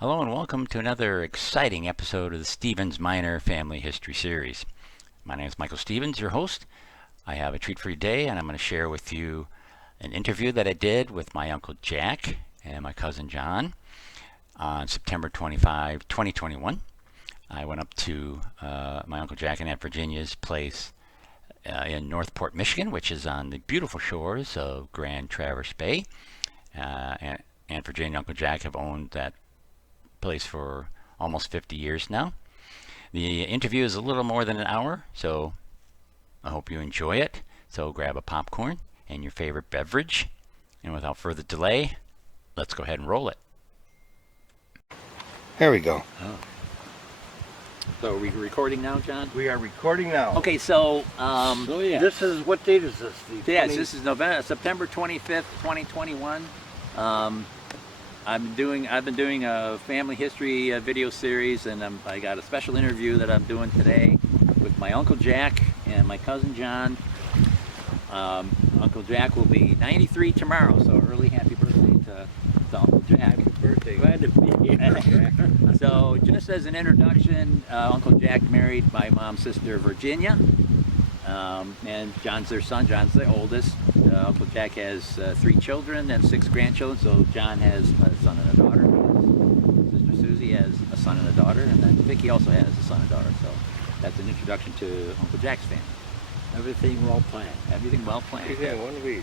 Hello and welcome to another exciting episode of the Stevens Minor Family History Series. My name is Michael Stevens, your host. I have a treat for you today, and I'm going to share with you an interview that I did with my Uncle Jack and my cousin John on September 25, 2021. I went up to my Uncle Jack and Aunt Virginia's place in Northport, Michigan, which is on the beautiful shores of Grand Traverse Bay. Aunt Virginia and Uncle Jack have owned that place for almost 50 years now. The interview is a little more than an hour, so I hope you enjoy it. So grab a popcorn and your favorite beverage, and without further delay, let's go ahead and roll it. There we go. Oh. So are we recording now, John? We are recording now. Okay, so This is, what date is this? yes, this is September 25th, 2021. I've been doing a family history video series, and I got a special interview that I'm doing today with my Uncle Jack and my cousin John. Uncle Jack will be 93 tomorrow, so early happy birthday to Uncle Jack. Happy birthday. Glad to be here. So just as an introduction, Uncle Jack married my mom's sister Virginia, and John's their son. John's the oldest. Uncle Jack has 3 children and 6 grandchildren, so John has a son and a daughter. His sister Susie has a son and a daughter, and then Vicky also has a son and daughter. So that's an introduction to Uncle Jack's family. Everything well planned. Everything well planned. Yeah, one of each.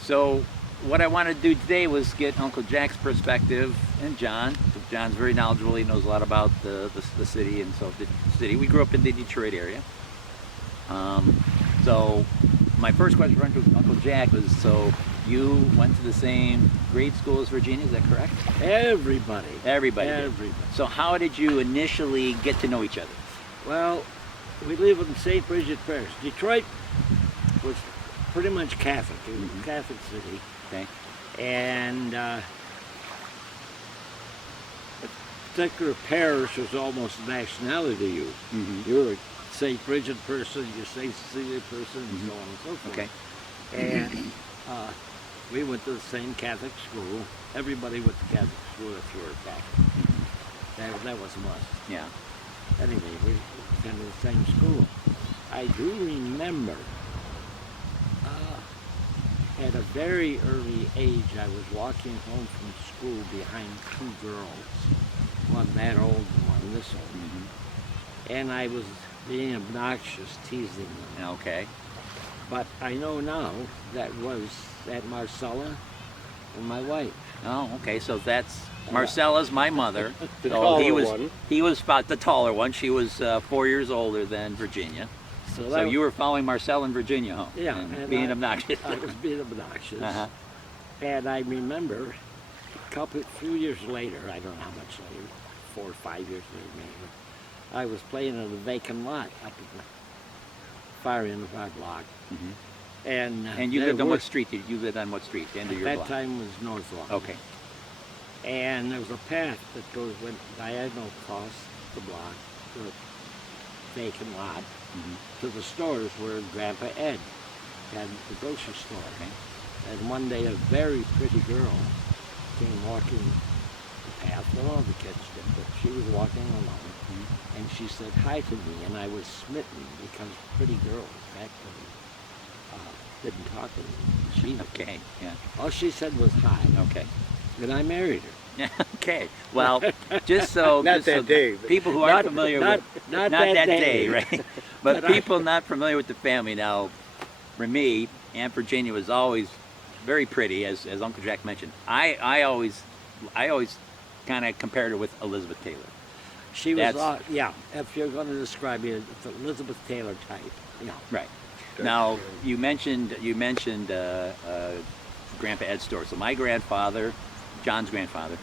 So what I wanted to do today was get Uncle Jack's perspective and John. John's very knowledgeable. He knows a lot about the city, and so the city. We grew up in the Detroit area. So my first question for Uncle Jack was, so you went to the same grade school as Virginia, is that correct? Everybody. Everybody did. Everybody. So how did you initially get to know each other? Well, we live in St. Bridget Parish. Detroit was pretty much Catholic. It was a Catholic city. Okay. And a particular parish was almost a nationality to you. Mm-hmm. You were a St. Bridget person, you're a St. Cecilia person, and so on and so forth. Okay. And we went to the same Catholic school. Everybody went to Catholic school if you were Catholic. That was a must. Yeah. Anyway, we attended the same school. I do remember at a very early age, I was walking home from school behind 2 girls. One that old and one this old. Mm-hmm. And I was being obnoxious, teasing them. Okay. But I know now that Marcella and my wife. Oh, okay. So that's Marcella's my mother. The So taller one. He was about the taller one. She was 4 years older than Virginia. So you were following Marcella and Virginia home. Yeah, and being obnoxious. I was being obnoxious. Uh-huh. And I remember few years later, I don't know how much later, 4 or 5 years later maybe, I was playing in a vacant lot up at the far end of our block. Mm-hmm. And you there lived on were- what street? You lived on what street? The end of At your that block. time was North Lawn. Okay. And there was a path that went diagonal across the block to a vacant lot Mm-hmm. to the stores where Grandpa Ed had the grocery store. Okay. And one day a very pretty girl came walking the path. Well, all the kids did, but she was walking along. Mm-hmm. And she said hi to me, and I was smitten because pretty girls back then didn't talk to me. She did. Okay. Yeah. All she said was hi, Okay. and I married her. Okay. Well, just so Not just so that day, but- people who aren't familiar not that day, day. right? But But I- people not familiar with the family now. For me, Aunt Virginia was always very pretty, as Uncle Jack mentioned. I always kind of compared her with Elizabeth Taylor. She was, That's- yeah, if you're going to describe it, it's Elizabeth Taylor type. Yeah. Right. Now you mentioned Grandpa Ed's store. So my grandfather, John's grandfather,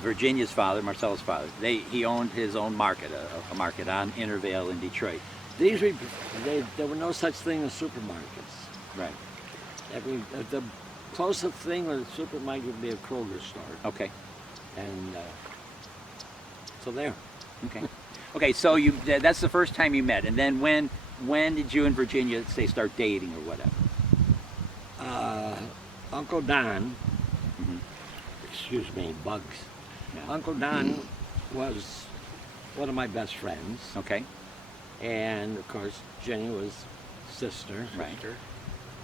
Virginia's father, Marcella's father, he owned his own market, a market on Intervale in Detroit. There were no such thing as supermarkets. Right. The closest thing to a supermarket would be a Kroger store. Okay. And so there. Okay. Okay. So that's the first time you met, and then when did you and Virginia start dating or whatever? Uncle Don, Mhm. excuse me, Bugs, Yeah. Uncle Don was one of my best friends, Okay. and of course Jenny was sister. Right.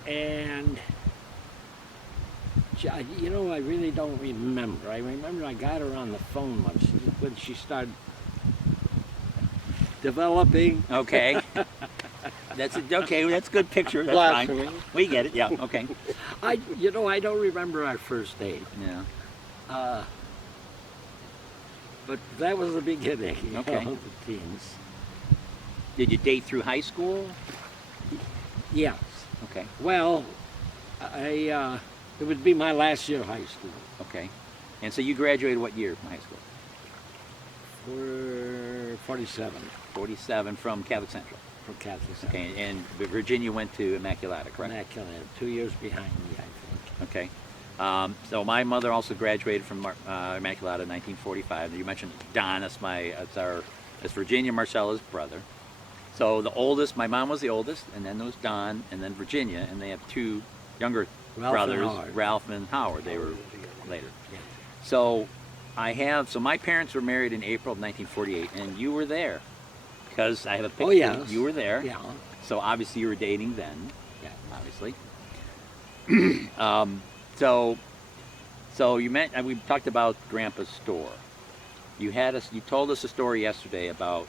And you know, I really don't remember. I remember I got her on the phone once when she started developing. Okay. That's okay. That's a good picture. That's Blasphemy. fine. We get it. Yeah. Okay. I don't remember our first date. Yeah. But that was the beginning. Okay. Of the teens. Did you date through high school? Yes. Okay. Well, it would be my last year of high school. Okay. And so you graduated what year from high school? For 47 47 from Catholic Central. from Catholic Central. Okay. And Virginia went to Immaculata, correct? Immaculate, 2 years behind me, I think. Okay. So my mother also graduated from Immaculata in 1945. You mentioned Don. That's Virginia Marcella's brother. So the oldest, my mom was the oldest, and then there was Don, and then Virginia, and they have two younger Ralph brothers, and Howard. Ralph and Howard. They were later. Yeah. So so my parents were married in April of 1948, and you were there because I have a picture. Oh, yes. You were there. Yeah. So obviously you were dating then. Yeah. Obviously. So we talked about Grandpa's store. You told us a story yesterday about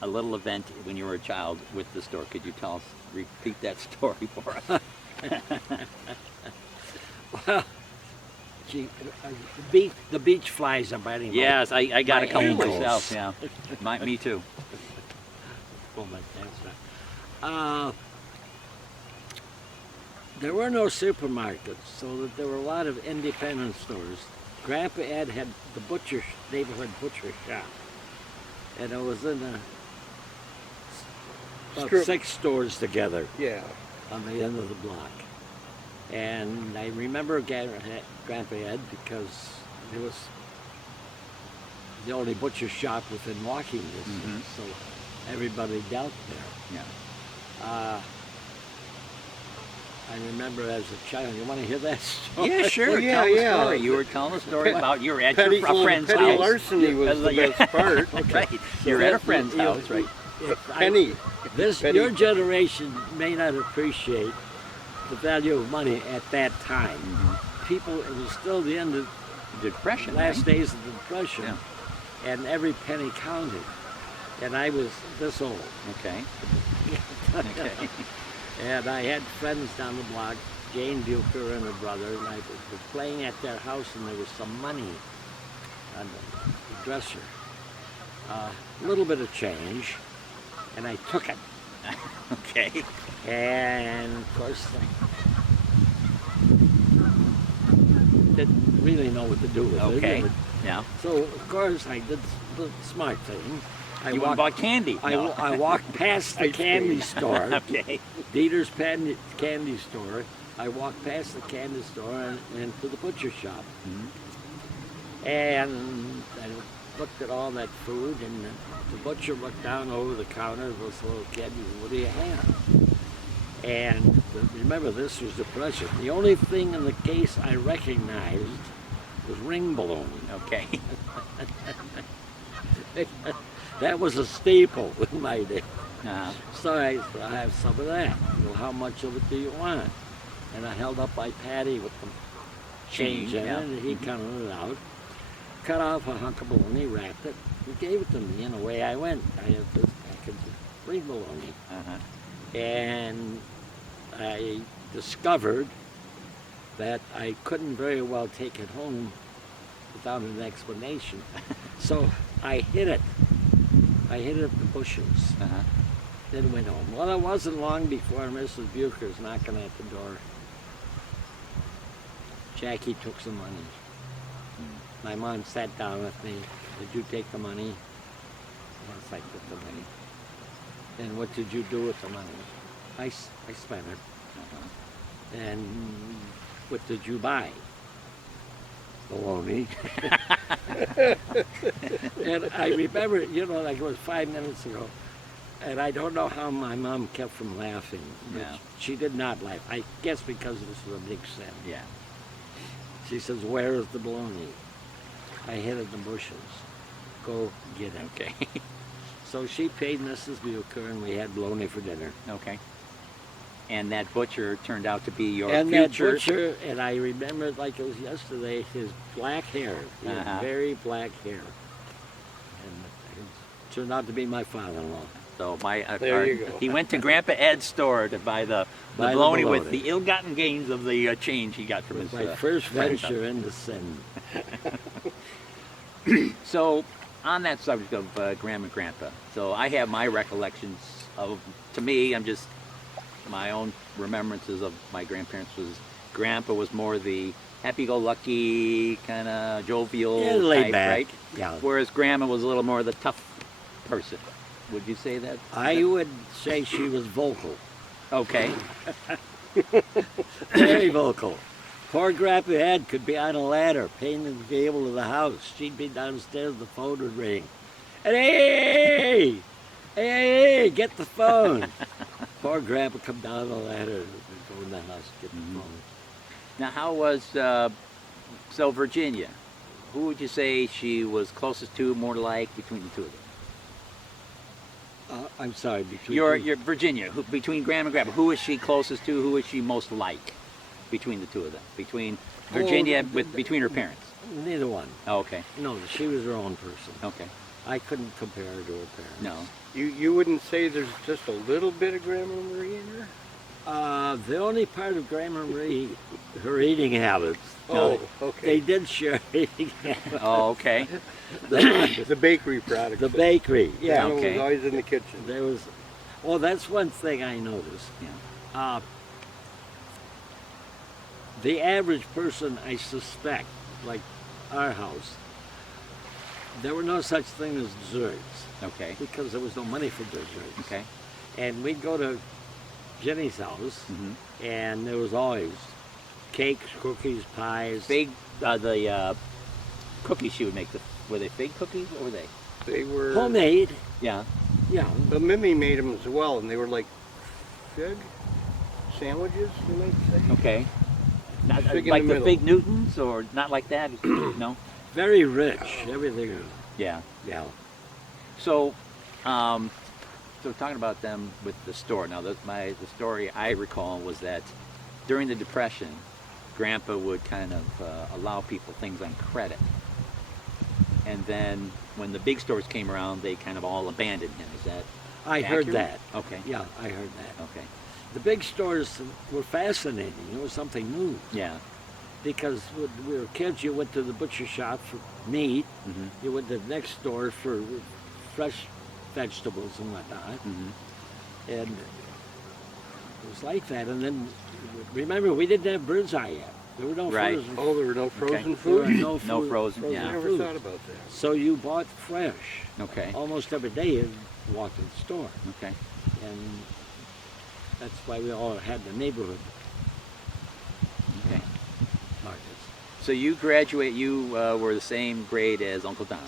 a little event when you were a child with the store. Could you repeat that story for us? Well, the beach flies are biting. Yes, I got a My couple ankles. myself. Yeah, me too. Oh, my cancer. There were no supermarkets, so that there were a lot of independent stores. Grandpa Ed had the neighborhood butcher shop, and it was in about Strip. 6 stores together Yeah. on the end of the block. And I remember Grandpa Ed because it was the only butcher shop within walking distance, so everybody dealt there. Yeah. I remember as a child. You want to hear that story? Yeah, sure. Well, yeah, Tell the yeah. story. You were telling a story about you were at Petty, a friend's petty house. larceny was the Yeah. best part. Right. You're at a friend's you- house, right? Penny. Petty. Your generation may not appreciate the value of money at that time. People, it was still the end of Depression. last right? days of the Depression, Yeah. and every penny counted. And I was this old. Okay. Okay. And I had friends down the block, Jane Bucher and her brother, and I was playing at their house, and there was some money on the dresser. A little bit of change, and I took it. Okay. And of course, I didn't really know what to do with Okay. it. Yeah. So of course I did the smart thing. I You went and bought candy. No. I walked past the candy store, Okay. Dieter's candy store. I walked past the candy store and to the butcher shop. And I looked at all that food, and the butcher looked down over the counter of this little kid and said, "What do you have?" And remember, this was Depression. The only thing in the case I recognized was ring balloon. Okay. That was a staple in my day. Uh, So I said, "I have some of that." Well, how much of it do you want? And I held up my patty with the change in yeah. it, and he counted it out. Cut off a hunk of bologna, wrapped it, and gave it to me, and away I went. I had this package of ring bologna. And I discovered that I couldn't very well take it home without an explanation. So I hid it. I hid it in the bushes. Then went home. Well, it wasn't long before Mrs. Bucher's knocking at the door. Jackie took some money. My mom sat down with me. "Did you take the money?" Yes, I took the money. "And what did you do with the money?" I spent it. "And what did you buy?" "Bologna." And I remember, like it was 5 minutes ago, and I don't know how my mom kept from laughing. But Yeah. she did not laugh. I guess because this was a big sin. Yeah. She says, "Where is the bologna?" I hid in the bushes. Go get it. Okay. So she paid Mrs. Bucher, and we had bologna for dinner. Okay. And that butcher turned out to be your And future. that butcher, and I remember it like it was yesterday, his black hair. He had very black hair. And it turned out to be my father-in-law. So There you go. he went to Grandpa Ed's store to buy the Buy the bologna with bologna. the ill-gotten gains of the change he got from It was his my first friends. venture into sin. So, on that subject of Grandma and Grandpa, so I have my recollections of, to me, I'm just, my own remembrances of my grandparents was, Grandpa was more the happy-go-lucky, kind of jovial Yeah, laid type, back. right? Yeah. Whereas Grandma was a little more the tough person. Would you say that? I would say she was vocal. Okay. Very vocal. Poor Grandpa Ed could be on a ladder, painting the gable of the house. She'd be downstairs, the phone would ring. And hey, get the phone. Poor Grandpa come down the ladder and go in the house, get the phone. Now, how was, so Virginia, who would you say she was closest to, more like, between the two of them? I'm sorry, between Your Virginia, between Grandma and Grandpa, who is she closest to? Who is she most like between the two of them? Between Virginia, between her parents? neither one. Oh, okay, No, she was her own person. okay. I couldn't compare her to her parents. No. You wouldn't say there's just a little bit of Grandma Marie in her? The only part of Grandma Marie, her eating habits. Oh, They okay. did share eating habits. Oh, okay. The bakery products. The bakery, yeah. Grandma Okay. was always in the kitchen. There was, well, that's one thing I noticed. Yeah. The average person, I suspect, like our house, there were no such thing as desserts Okay. because there was no money for desserts. Okay. And we'd go to Jenny's house, Mhm. and there was always cakes, cookies, pies. Fig, the cookies she would make. Were they fig cookies? What were they? They were Homemade, Yeah. yeah. But Mimi made them as well, and they were like fig sandwiches, you might say. Okay. Not, Fig in like the the middle. fig Newtons, or not like that? No. Very rich, everything. Yeah. Yeah. So, so talking about them with the store. Now, the story I recall was that during the Depression, Grandpa would kind of allow people things on credit, and then when the big stores came around, they kind of all abandoned him. Is that I heard accurate? that. Okay. Yeah, I heard that. Okay. The big stores were fascinating. It was something new Yeah. because when we were kids, you went to the butcher shop for meat. Mhm. You went to the next store for fresh vegetables and whatnot. Mhm. And it was like that. And then, remember, we didn't have bird's eye yet. There were no Right. frozen. Oh, there were no frozen There were food? no, No food, frozen, yeah. I never food. thought about that. So you bought fresh. Okay. Almost every day you walked in the store. Okay. And that's why we all had the neighborhood Okay. markets. So you graduate. You were the same grade as Uncle Don.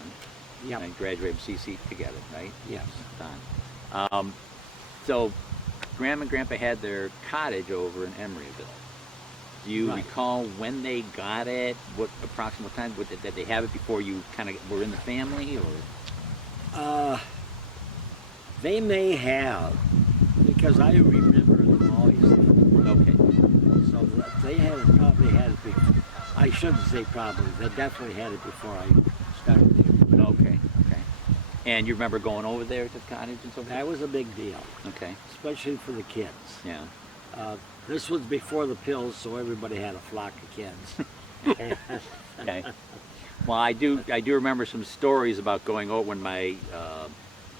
Yep. And graduated from CC together, right? Yes. Don. So Grandma and Grandpa had their cottage over in Emeryville. Do you Right. recall when they got it? What approximate time? Did they have it before you kind of were in the family, or? They may have, because I remember them always. Okay. So that they had probably had it before. I shouldn't say probably. They definitely had it before I started there. Okay. Okay. And you remember going over there to the cottage and so forth? That was a big deal, Okay. especially for the kids. Yeah. This was before the pills, so everybody had a flock of kids. Okay. Well, I do remember some stories about going over when my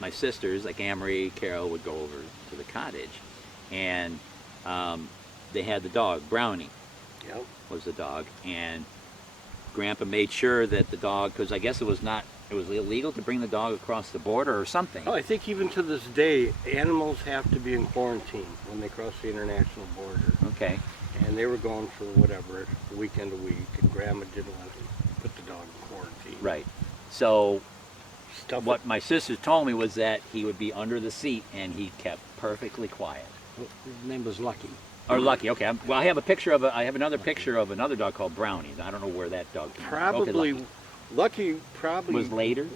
my sisters, like Amory, Carol, would go over to the cottage, and they had the dog Brownie Yep. was the dog, and Grandpa made sure that the dog, because I guess it was illegal to bring the dog across the border or something. Oh, I think even to this day, animals have to be in quarantine when they cross the international border. Okay. And they were gone for whatever, a weekend a week, and Grandma didn't want to put the dog in quarantine. Right. So Stuff what my sisters told me was that he would be under the seat and he kept perfectly quiet. His name was Lucky. Or Lucky, okay. Well, I have another picture of another dog called Brownie. I don't know where that dog came from. Okay, Probably Lucky. Lucky probably Was later?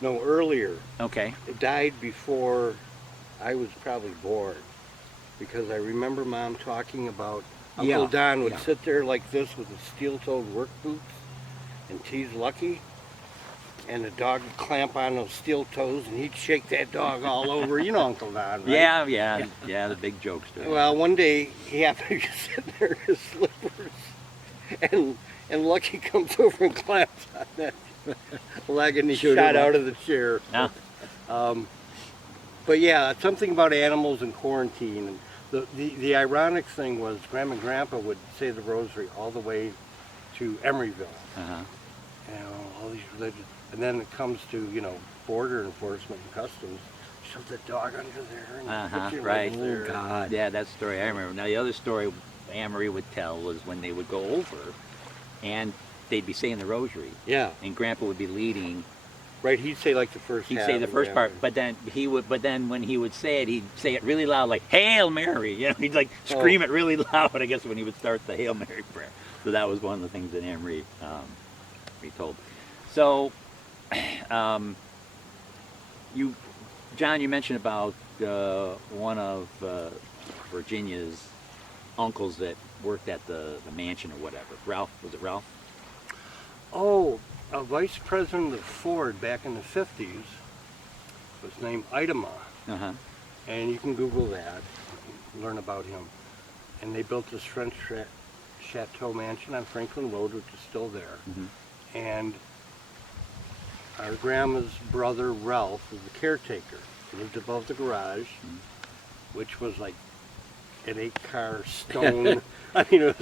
No, earlier. Okay. It died before I was probably born, because I remember Mom talking about Uncle Yeah, Don would yeah. sit there like this with his steel-toed work boots and tease Lucky, and the dog would clamp on those steel toes, and he'd shake that dog all over. You know Uncle Don, right? Yeah, the big jokester. Well, one day he happened to sit there in his slippers, and Lucky comes over and clamps on that leg, and he Shoot shot him up. out of the chair. Yeah. But yeah, something about animals and quarantine. And the ironic thing was Grandma and Grandpa would say the rosary all the way to Emeryville. Uh-huh. You know, all these religions. And then it comes to, border enforcement and customs. Shove the dog under there and Uh-huh, put you right. right there. Oh, God. Yeah, that story I remember. Now the other story Anne-Marie would tell was when they would go over and they'd be saying the rosary Yeah, and Grandpa would be leading. right. He'd say like the first He'd half say the and first part, Grandpa- but then when he would say it, he'd say it really loud, like Hail Mary. He'd like scream it really loud, I guess, when he would start the Hail Mary prayer. So that was one of the things that Anne-Marie told. So, John, you mentioned about one of Virginia's uncles that worked at the mansion or whatever. Ralph, was it Ralph? Oh, a vice president of Ford back in the 50s was named Idema. Uh-huh. And you can Google that, learn about him. And they built this French chateau mansion on Franklin Road, which is still there. Mhm. And our grandma's brother, Ralph, was the caretaker. He lived above the garage, which was like an 8-car stone. I mean, it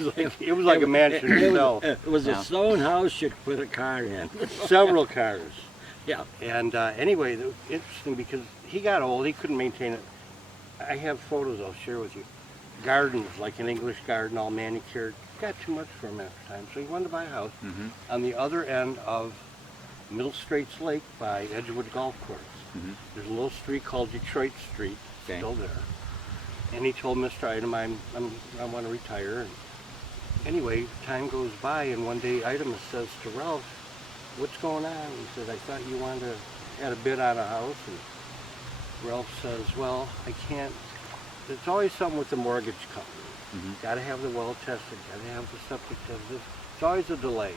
was like a mansion itself. It was Yeah. a stone house you could put a car in. Several cars. Yeah. And anyway, interesting because he got old, he couldn't maintain it. I have photos I'll share with you. Gardens, like an English garden, all manicured. Got too much for him after time, so he wanted to buy a house Mhm. on the other end of Middle Straits Lake by Edgewood Golf Course. Mhm. There's a little street called Detroit Street, Okay. still there. And he told Mr. Item, I want to retire. And anyway, time goes by, and one day Item says to Ralph, "What's going on?" He said, "I thought you wanted to had a bid on a house." And Ralph says, "Well, I can't. It's always something with the mortgage company. Mhm. Got to have the well tested. Got to have the septic tested. It's always a delay."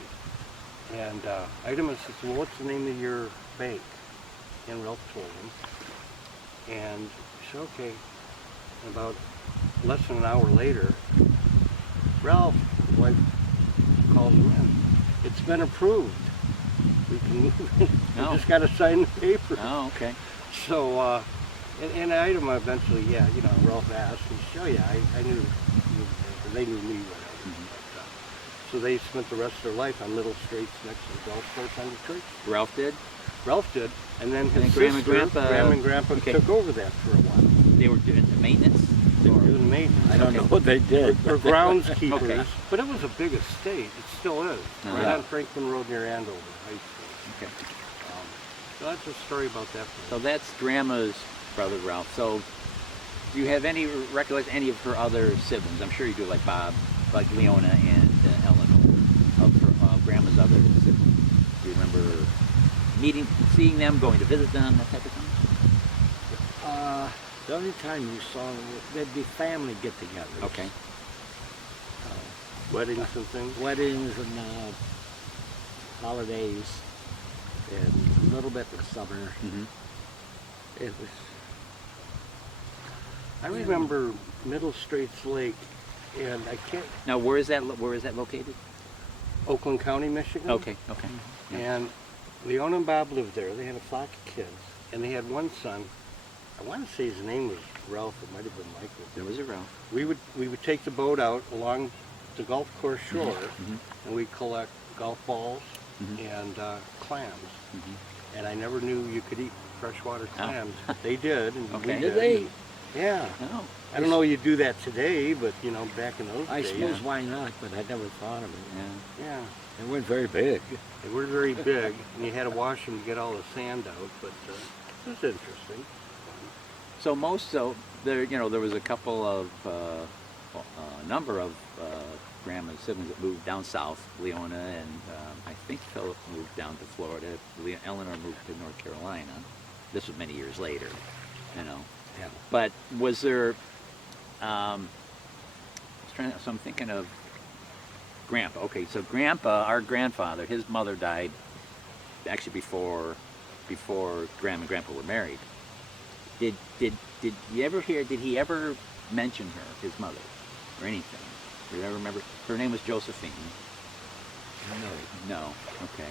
And Item says, "Well, what's the name of your bank?" And Ralph told him. And he said, "Okay." And about less than an hour later, Ralph, his wife, calls him in. "It's been approved. We can move in. We Oh. just got to sign the paper." Oh, okay. So, and Item eventually, Ralph asked, and he said, "Oh yeah, I knew, they knew me, whatever." Mhm. But, so they spent the rest of their life on Middle Straits next to the golf course on Detroit. Ralph did? Ralph did, and then his And sister, Grandma and Grandpa- Grandma and Grandpa okay. took over that for a while. They were doing the maintenance? They were Or- doing maintenance. I don't know what they did. Or groundskeepers, Okay. but it was a big estate. It still is, right Yeah. on Franklin Road near Andover High School. Okay. So that's a story about that So place. that's Grandma's brother Ralph. So do you have any recollection any of her other siblings? I'm sure you do, like Bob, like Leona and Eleanor, of her, Grandma's other siblings. Do you remember seeing them, going to visit them, that type of thing? The only time you saw them, there'd be family get-togethers. Okay. Weddings and things. Weddings and holidays, and a little bit in the summer. Mm-hmm. It was. I remember Middle Straits Lake, and I can't, Now, where is that located? Oakland County, Michigan. Okay. Okay. Yeah. And Leona and Bob lived there. They had a flock of kids, and they had one son. I want to say his name was Ralph. It might have been Michael. There was a Ralph. We would take the boat out along the golf course shore, Mhm. and we'd collect golf balls Mhm. and clams. Mhm. And I never knew you could eat freshwater Oh. clams. They did, and Okay. we Did they? Yeah. Oh. I don't know you do that today, but back in those I days. suppose why not, but I never thought of it. Yeah. Yeah. They weren't very big. They were very big, and you had to wash them to get all the sand out, but it was interesting. So there was a couple of number of grandma's siblings that moved down south, Leona, and I think Philip moved down to Florida. Eleanor moved to North Carolina. This was many years later, you know. Yeah. But was there? So I'm thinking of Grandpa. Okay, so Grandpa, our grandfather, his mother died actually before Grandma and Grandpa were married. Did you ever hear? Did he ever mention her, his mother, or anything? Do you ever remember? Her name was Josephine. No. No. Okay.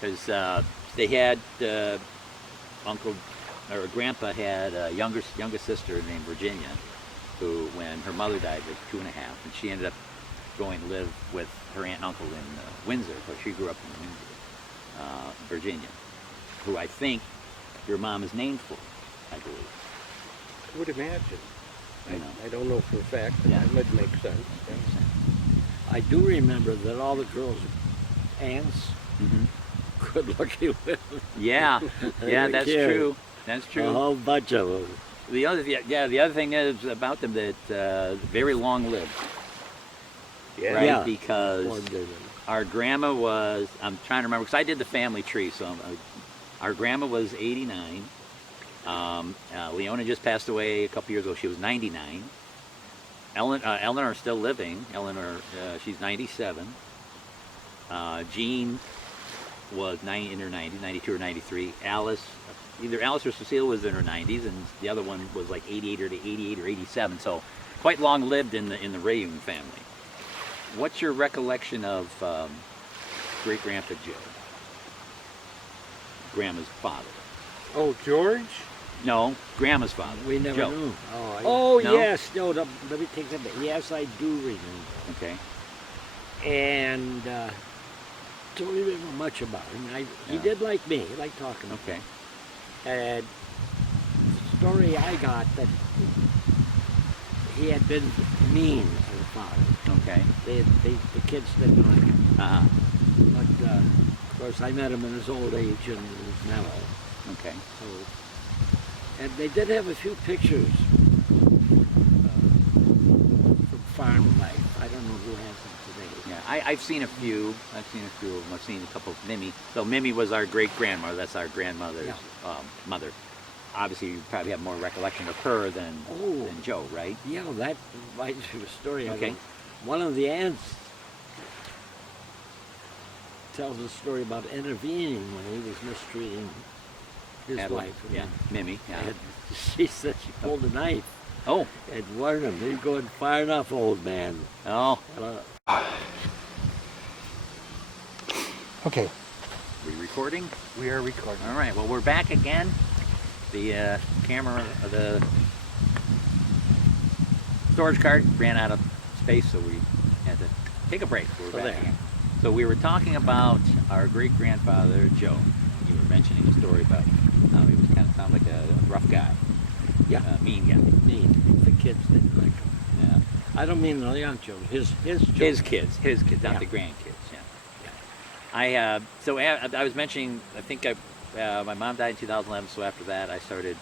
Because they had Uncle or Grandpa had a youngest sister named Virginia, who, when her mother died, was 2.5, and she ended up going to live with her aunt and uncle in Windsor. But she grew up in Windsor, Virginia, who I think your mom is named for, I believe. I would imagine. You know. I don't know for a fact, but Yeah. that would make sense. I do remember that all the girls' aunts, Mm-hmm. good-looking women. Yeah, yeah, that's Kid. true. That's true. A whole bunch of them. The other thing is about them that very long lived, Yeah. right? Yeah. Because Wonderful. our grandma was, I'm trying to remember, because I did the family tree, so our grandma was 89. Leona just passed away a couple years ago. She was 99. Eleanor is still living. Eleanor, she's 97. Jean was in her 90s, 92 or 93. Alice, either Alice or Cecile was in her 90s, and the other one was like 88 or 87. So quite long lived in the Rayun family. What's your recollection of Great Grandpa Joe, Grandma's father? Oh, George? No, Grandma's father. We never Joe. knew. Oh, Oh, No? yes. No, let me take that back. Yes, I do remember. Okay. And don't remember much about him. He Yeah. did like me. He liked talking to me. Okay. And the story I got that he had been mean as a father. Okay. The kids didn't like him. Uh-huh. But, of course, I met him in his old age and his mellow. Okay. So, and they did have a few pictures from farm life. I don't know who has them today. Yeah, I've seen a few. I've seen a few of them. I've seen a couple of Mimi. So Mimi was our great grandmother. That's our grandmother's mother. Obviously, you probably have more recollection of her than Joe, right? Yeah, that reminds me of a story. Okay. One of the aunts tells a story about intervening when he was mistreating his Adeline. wife. Yeah, Mimi. Yeah. And she said she pulled a knife Oh. and warned him. You're going far enough, old man. Oh. Okay, We recording? we are recording. All right. Well, we're back again. The camera, the storage cart ran out of space, so we had to take a break. We're So back there. again. So we were talking about our great grandfather Joe. You were mentioning a story about how he was kind of sound like a rough guy. Yeah. Mean guy. Mean. The kids didn't like him. Yeah. I don't mean the young children. His children. His kids, not Yeah. the grandkids. Yeah. I was mentioning. I think my mom died in 2011. So after that, I started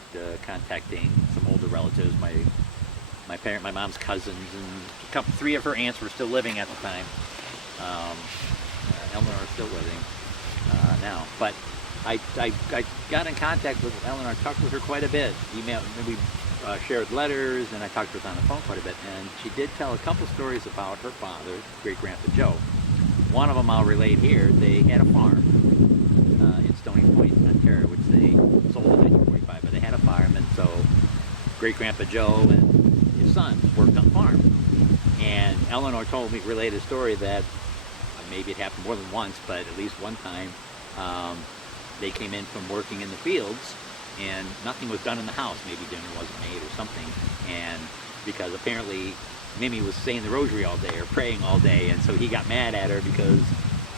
contacting some older relatives. My mom's cousins, and three of her aunts were still living at the time. Eleanor is still living now, but I got in contact with Eleanor. I talked with her quite a bit. Email, and we shared letters, and I talked with her on the phone quite a bit. And she did tell a couple stories about her father, Great Grandpa Joe. One of them I'll relate here. They had a farm in Stony Point, Ontario, which they sold in 1945. But they had a farm, and so Great Grandpa Joe and his son worked on the farm. And Eleanor related a story that maybe it happened more than once, but at least one time they came in from working in the fields and nothing was done in the house. Maybe dinner wasn't made or something. And because apparently Mimi was saying the rosary all day or praying all day, and so he got mad at her because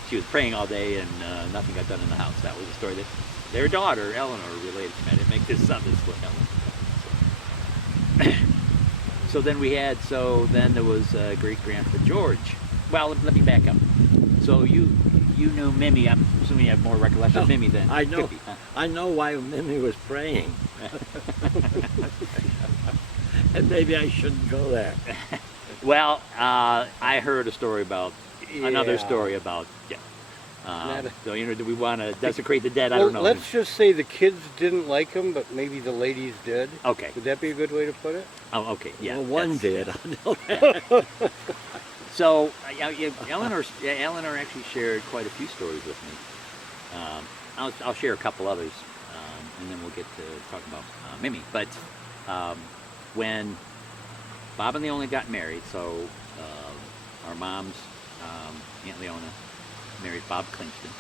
she was praying all day and nothing got done in the house. That was a story that their daughter, Eleanor, related to me. I didn't make this up. This is what Eleanor. So then there was Great Grandpa George. Well, let me back up. So you knew Mimi. I'm assuming you have more recollection of Mimi than I know. 50, huh? I know why Mimi was praying. And maybe I shouldn't go there. Well, I heard a story about another Yeah. story about yeah. Not a- So do we want to desecrate the dead? I Well, don't know. let's just say the kids didn't like him, but maybe the ladies did. Okay. Would that be a good way to put it? Oh, okay. Yeah. Well, one that's- did. I know that. So Eleanor actually shared quite a few stories with me. I'll share a couple others, and then we'll get to talk about Mimi. But when Bob and Leona got married, so our mom's Aunt Leona married Bob Clingston.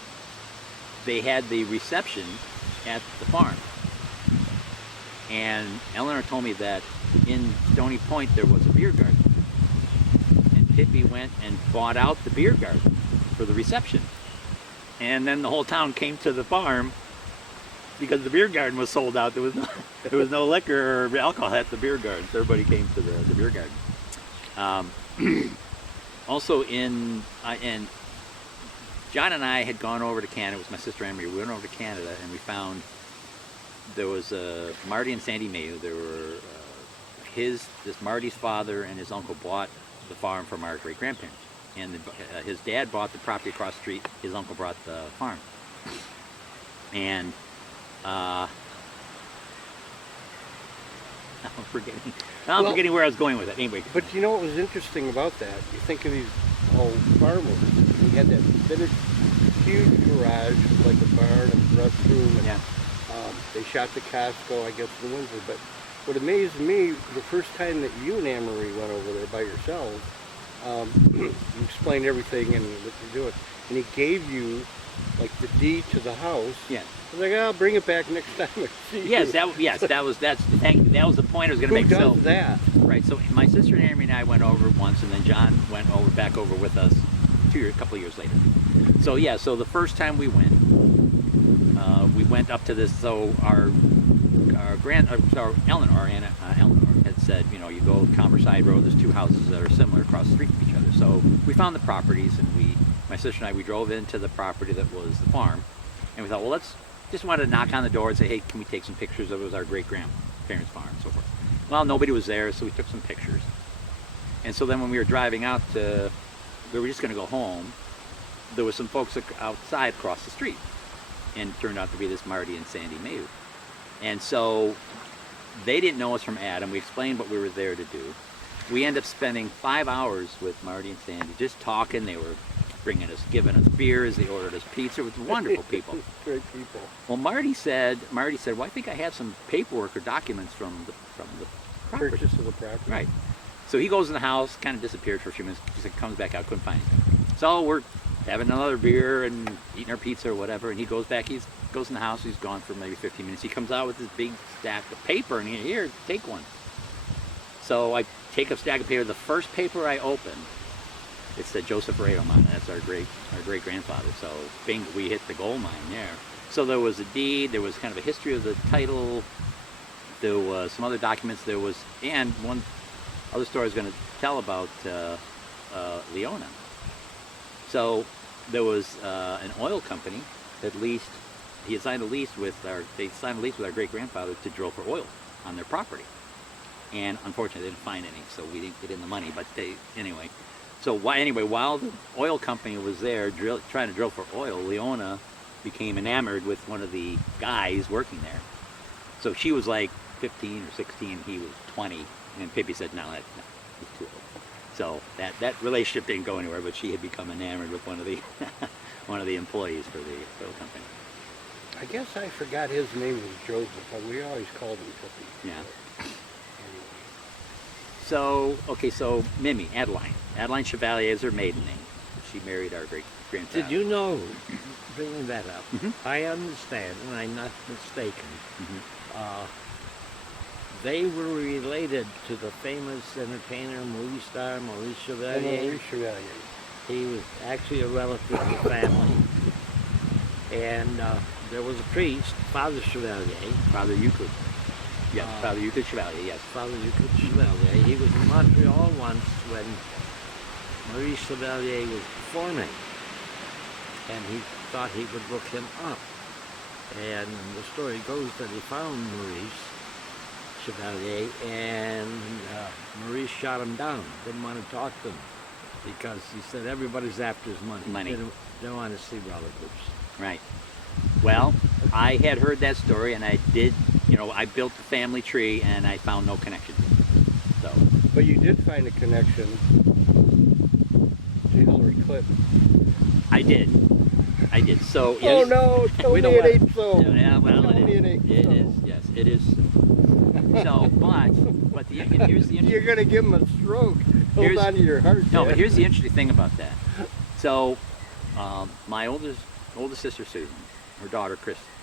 They had the reception at the farm, and Eleanor told me that in Stony Point there was a beer garden. Pippi went and bought out the beer garden for the reception. And then the whole town came to the farm because the beer garden was sold out. There was no liquor or alcohol at the beer garden. So everybody came to the beer garden. Also and John and I had gone over to Canada. It was my sister Emery. We went over to Canada and we found there was Marty and Sandy Mayu. There were this Marty's father and his uncle bought the farm from our great grandparents, and his dad bought the property across the street. His uncle bought the farm, and I'm forgetting where I was going with it. Anyway, But you know what was interesting about that? You think of these old farmers. He had that finished huge garage with like a barn and restroom, and yeah, they shot to Costco, I guess, in Windsor. But what amazed me, the first time that you and Anne-Marie went over there by yourselves, you explained everything and what you're doing, and he gave you like the deed to the house. yeah. I was like, I'll bring it back next time I see you. That was the point I was going to Who make. does So that? right, so my sister and Emery and I went over once, and then John went back over with us a couple of years later. So yeah, so the first time we went up to this. So our Eleanor had said, you go Commercide Road. There's two houses that are similar across the street from each other. So we found the properties, and my sister and I, we drove into the property that was the farm, and we thought, well, just wanted to knock on the door and say, hey, can we take some pictures of it? It was our great grandparents' farm and so forth. Well, nobody was there, so we took some pictures. And so then when we were driving out we were just going to go home, there was some folks outside across the street, and it turned out to be this Marty and Sandy Mayu. And so they didn't know us from Adam. We explained what we were there to do. We ended up spending 5 hours with Marty and Sandy, just talking. They were giving us beers. They ordered us pizza. It was wonderful people. Great people. Well, Marty said, well, I think I have some paperwork or documents from the property. Purchase of the property. Right. So he goes in the house, kind of disappeared for a few minutes. He said, comes back out, couldn't find anything. So we're having another beer and eating our pizza or whatever, and he goes back. He goes in the house. He's gone for maybe 15 minutes. He comes out with this big stack of paper, and here, take one. So I take a stack of paper. The first paper I open, it said Joseph Rayo on it. That's our great grandfather. So bing, we hit the gold mine there. So there was a deed. There was kind of a history of the title. There was some other documents. And one other story I was going to tell about Leona. So there was an oil company that leased. He had signed a lease with our great grandfather to drill for oil on their property. And unfortunately, they didn't find any, so we didn't get in the money. But anyway. So while the oil company was there trying to drill for oil, Leona became enamored with one of the guys working there. So she was like 15 or 16, he was 20, and Pippi said, no, he's too old. So that relationship didn't go anywhere, but she had become enamored with one of the one of the employees for the oil company. I guess I forgot his name was Joseph, but we always called him Pippi. Yeah. Anyway. So Mimi, Adeline Chevalier is her maiden name. She married our great grandfather. Did you know, bringing that up, Mhm. I understand, and I'm not mistaken, Mhm. they were related to the famous entertainer, movie star, Maurice Chevalier. Maurice Chevalier. He was actually a relative of the family. And there was a priest, Father Chevalier, Father Euclid. Yes, Uh, Father Euclid Chevalier, yes. Father Euclid Chevalier. He was in Montreal once when Maurice Chevalier was performing, and he thought he would look him up. And the story goes that he found Maurice Chevalier, and Maurice shot him down. Didn't want to talk to him because he said everybody's after his money. Money. Didn't want to see relatives. Right. Well, I had heard that story, and I did, I built the family tree, and I found no connection to it. So, But you did find a connection to Hillary Clinton. I did. So, Oh yes. no, tell We me don't it want- ain't so. Yeah, well, Tell me it it ain't is. It so. is. Yes, it is. So, but here's the interesting. You're gonna give him a stroke. Hold Here's- on to your heart. No, Dad. but here's the interesting thing about that. So, my oldest sister Susan, her daughter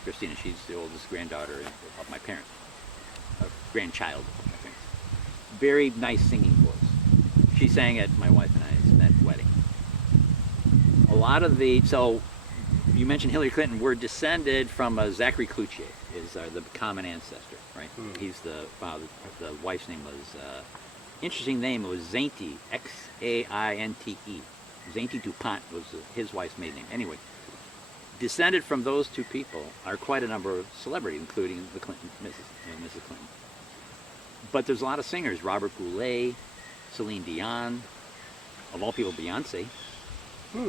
Christina, she's the oldest granddaughter of my parents, grandchild of my parents. Very nice singing voice. She sang at my wife and I's wedding. A lot of so you mentioned Hillary Clinton. We're descended from Zachary Cloutier, is the common ancestor, right? He's the father. The wife's name was interesting name. It was Zainty, X-A-I-N-T-E. Zainty Dupont was his wife's maiden name. Anyway, descended from those two people are quite a number of celebrities, including the Clinton, Mrs. Clinton. But there's a lot of singers. Robert Goulet, Celine Dion, of all people, Beyonce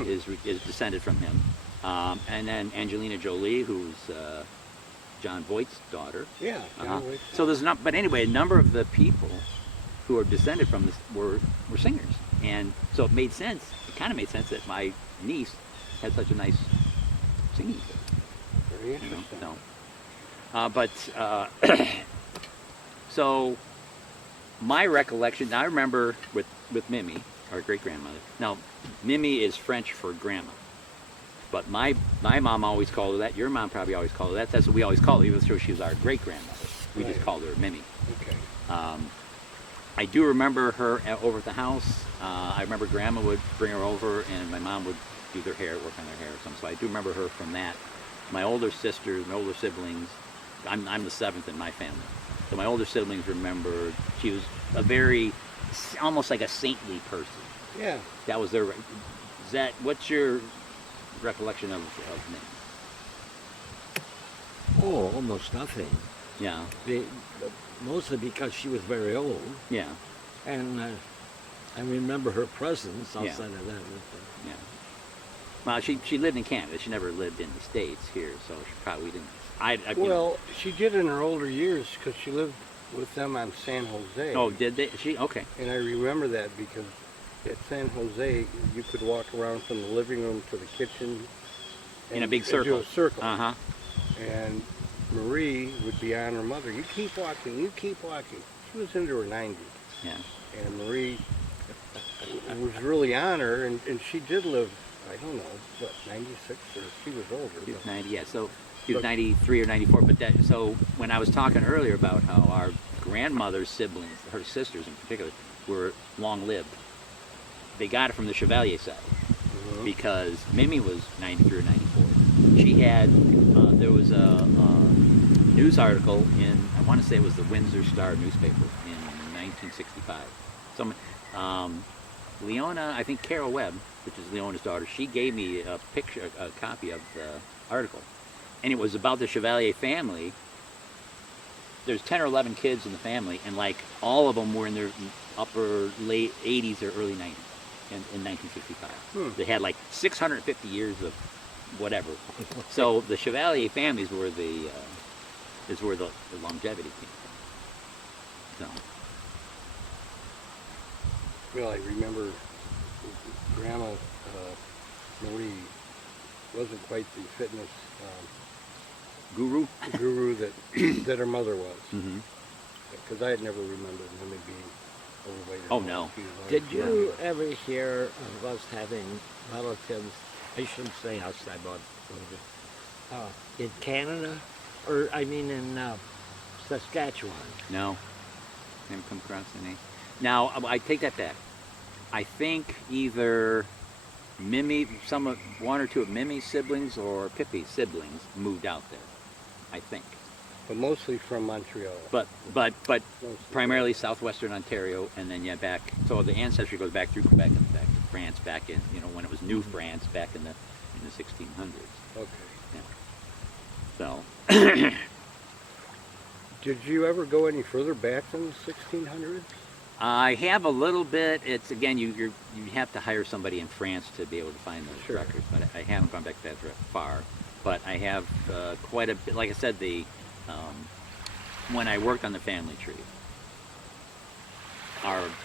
is descended from him. And then Angelina Jolie, who's John Voight's daughter. Yeah. Uh-huh. So there's not, but anyway, a number of the people who are descended from this were singers, and so it made sense. It kind of made sense that my niece had such a nice singing voice. Very You know, interesting. so my recollection. I remember with Mimi, our great grandmother. Now, Mimi is French for grandma. But my mom always called her that. Your mom probably always called her that. That's what we always called her, even though she was our great grandmother. We just Right. called her Mimi. Okay. I do remember her over at the house. I remember Grandma would bring her over, and my mom would do their hair, work on their hair or something. So I do remember her from that. My older sisters, my older siblings. I'm the seventh in my family. So my older siblings remember she was a very, almost like a saintly person. Yeah. That was their. What's your recollection of me? Oh, almost nothing. Yeah, Mostly because she was very old, yeah, and I remember her presence Yeah. outside of that. yeah. Well, she lived in Canada. She never lived in the States here, so she probably didn't. Well, she did in her older years because she lived with them on San Jose. Oh, did they? Okay. And I remember that because at San Jose, you could walk around from the living room to the kitchen In a big and circle. do a circle. Uh huh. And Marie would be on her mother. You keep walking. You keep walking. She was into her 90s. Yeah. And Marie was really on her, and she did live, I don't know, what, 96, or she was older. She was but- 90. Yeah. So she was But- 93 or 94. But so when I was talking earlier about how our grandmother's siblings, her sisters in particular, were long-lived, they got it from the Chevalier side. Mhm. Because Mimi was 93 or 94. She had, there was a news article in, I want to say it was the Windsor Star newspaper in 1965. Leona, I think Carol Webb, which is Leona's daughter, she gave me a copy of the article. And it was about the Chevalier family. There's 10 or 11 kids in the family, and like all of them were in their upper late 80s or early 90s in 1965. They had like 650 years of whatever. So the Chevalier families were is where the longevity came from. So, Well, I remember Grandma Marie wasn't quite the fitness guru. guru that her mother was. Mm-hmm. Because I had never remembered Mimi being overweight. Oh, no. She was Did always you young. ever hear of us having relatives? I shouldn't say outside, but in Canada, or I mean in Saskatchewan. No, haven't come across any. Now I take that back. I think either Mimi, one or two of Mimi's siblings or Pippi's siblings moved out there. I think, But mostly from Montreal. but Mostly. primarily southwestern Ontario, and then back. So the ancestry goes back through Quebec and back to France, back in when it was New France, back in the 1600s. Okay. So Did you ever go any further back than the 1600s? I have a little bit. It's again, you have to hire somebody in France to be able to find those Sure. records. But I haven't gone back that far. But I have quite a bit. Like I said, when I worked on the family tree,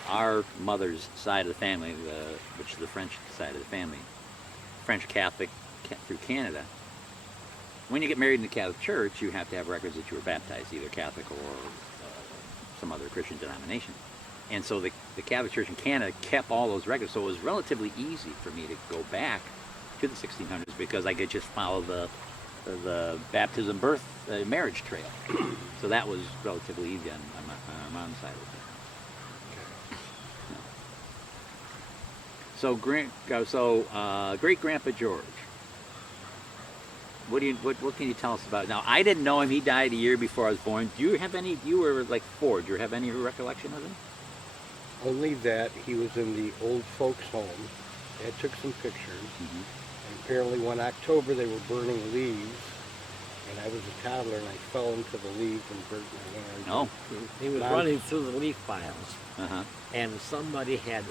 our mother's side of the family, which is the French side of the family, French Catholic through Canada. When you get married in the Catholic Church, you have to have records that you were baptized, either Catholic or some other Christian denomination. And so the Catholic Church in Canada kept all those records, so it was relatively easy for me to go back to the 1600s because I could just follow the baptism, birth, marriage trail. So that was relatively easy on my mom's side of it. So great grandpa George. What can you tell us about? Now, I didn't know him. He died a year before I was born. Do you have any? You were like 4. Do you have any recollection of him? Only that he was in the old folks' home. Dad took some pictures. Mm-hmm. And apparently one October they were burning leaves. And I was a toddler and I fell into the leaves and burnt my hand. No. He was running through the leaf piles, Uh-huh. and somebody had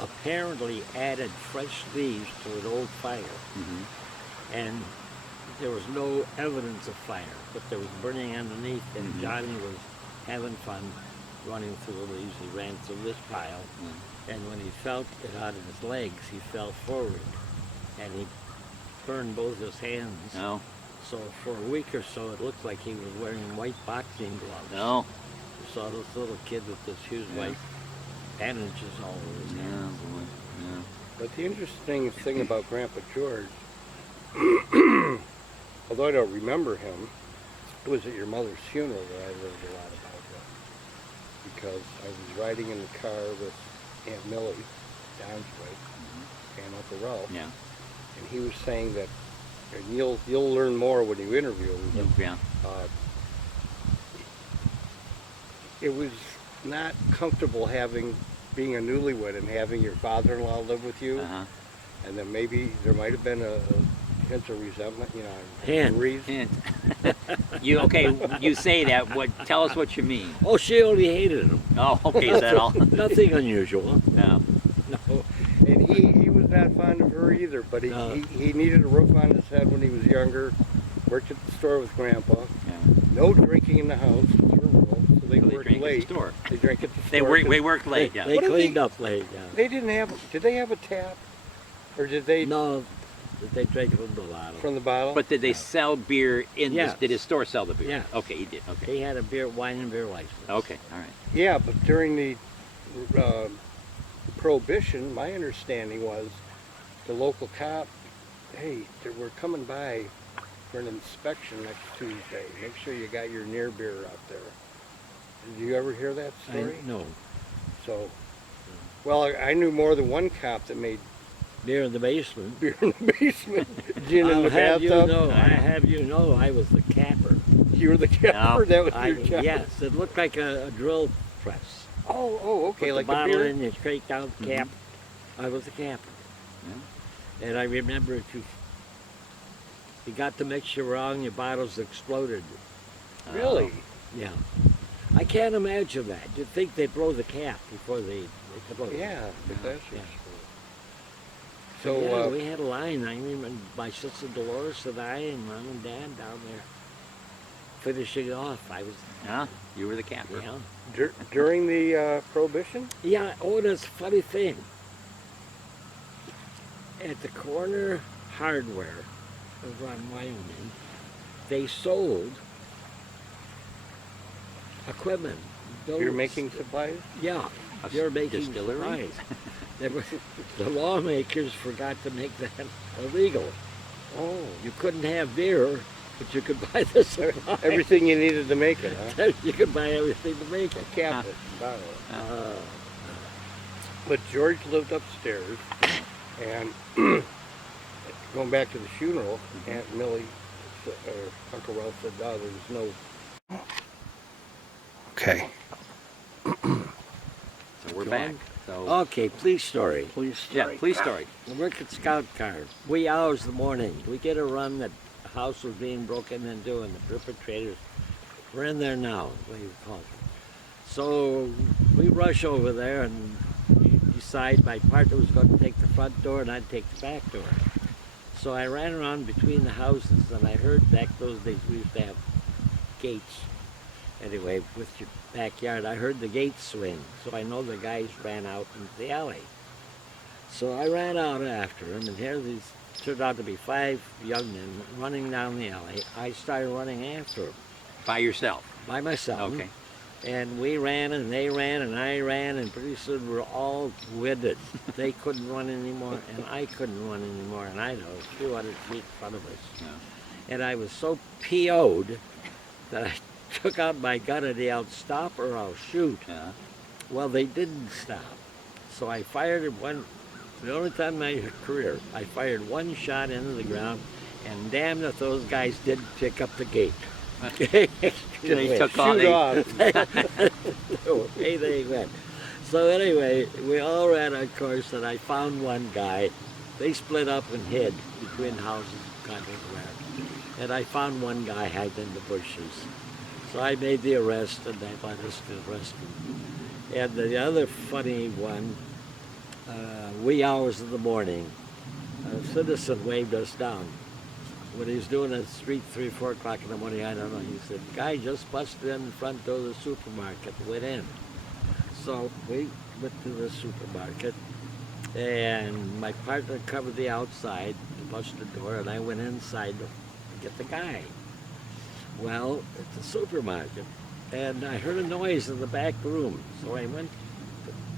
apparently added fresh leaves to an old fire, Mm-hmm. and there was no evidence of fire, but there was burning underneath, and Mhm. Johnny was having fun running through the leaves. He ran through this pile, Mm-hmm. and when he felt it out of his legs, he fell forward, and he burned both his hands. No. So for a week or so, it looked like he was wearing white boxing gloves. No. You saw this little kid with this huge Yeah. white bandages all over his Yeah. hands. Yeah. But the interesting thing about Grandpa George, although I don't remember him, it was at your mother's funeral that I learned a lot about him. Because I was riding in the car with Aunt Millie, Don's wife, and Uncle Ralph, Yeah. and he was saying that, and you'll learn more when you interview him, but Yeah. it was not comfortable being a newlywed and having your father-in-law live with you, Uh-huh. and then maybe there might have been a hint of resentment, Hint. Reese. Hint. You say that. Tell us what you mean. Oh, she only hated him. Oh, okay. Is that all? Nothing unusual. No. No. And he was not fond of her either, but No. he needed a roof on his head when he was younger, worked at the store with Grandpa, Yeah. no drinking in the house, was her rule, so they So they worked drank late. at the store. They drank at the store. They 'cause worked late. Yeah. They What did cleaned they- up late, yeah. They did they have a tap? Or did they, No, they drank from the bottle. from the bottle? But did they sell beer in Yes. Did his store sell the beer? Yes. Okay, he did. Okay. He had a wine and beer license. Okay. All right. Yeah, but during the Prohibition, my understanding was the local cop, hey, we're coming by for an inspection next Tuesday. Make sure you got your near beer out there. Did you ever hear that story? No. So, well, I knew more than one cop that made Beer in the basement. beer in the basement, gin in I'll the have you bathtub. know, I have you know, I was the capper. You were the capper. That was your job. Yes, it looked like a drill press. Oh, okay, Put like the the bottle beer. in, you cranked out the cap. I was the capper. And I remember if you got the mixture wrong, your bottles exploded. Really? Yeah. I can't imagine that. You'd think they'd blow the cap before they explode. Yeah, but that's Yeah. just So so. we had a line. I remember my sister Dolores and I and Mom and Dad down there finishing off. I was, Yeah. You were the capper. yeah. During the Prohibition? Yeah, oh, that's a funny thing. At the corner hardware over on Wyoming, they sold equipment. You're Those- making supplies? Yeah, A you're making distillery? supplies. The lawmakers forgot to make that illegal. Oh. You couldn't have beer, but you could buy the supply. Everything you needed to make it, huh? You could buy everything to make it. Cap it, bottle it. Uh, But George lived upstairs, and going back to the funeral, Aunt Millie, or Uncle Ralph said, "Oh, there's no." Okay. So we're Go back. on. So okay, police story. Police. yeah, police story. I work at Scout Car. Wee hours in the morning. We get a run that the house was being broken into and the perpetrators We're in there now, what do you call it? So we rush over there and we decide my partner was going to take the front door and I'd take the back door. So I ran around between the houses and I heard back those days we used to have gates. Anyway, with your backyard, I heard the gates swing. So I know the guys ran out into the alley. So I ran out after them, and here these turned out to be 5 young men running down the alley. I started running after them. By yourself? By myself. Okay. And we ran, and they ran, and I ran, and pretty soon we're all winded. They couldn't run anymore, and I couldn't run anymore, and I know, a few hundred feet in front of us. Yeah. And I was so PO'd that I took out my gun and yelled, "Stop or I'll shoot." Yeah. Well, they didn't stop. So I fired one, the only time in my career, I fired one shot into the ground, and damn if those guys didn't pick up the gate. They took off. Shoot off. Away they went. So anyway, we all ran our course, and I found one guy. They split up and hid between houses, God knows where. And I found one guy hiding in the bushes. So I made the arrest, and they let us arrest him. And the other funny one, wee hours of the morning, a citizen waved us down. When he was doing a street 3, 4 o'clock in the morning, I don't know, he said, "Guy just busted in the front door of the supermarket and went in." So we went to the supermarket, and my partner covered the outside to bust the door, and I went inside to get the guy. Well, it's a supermarket, and I heard a noise in the back room, so I went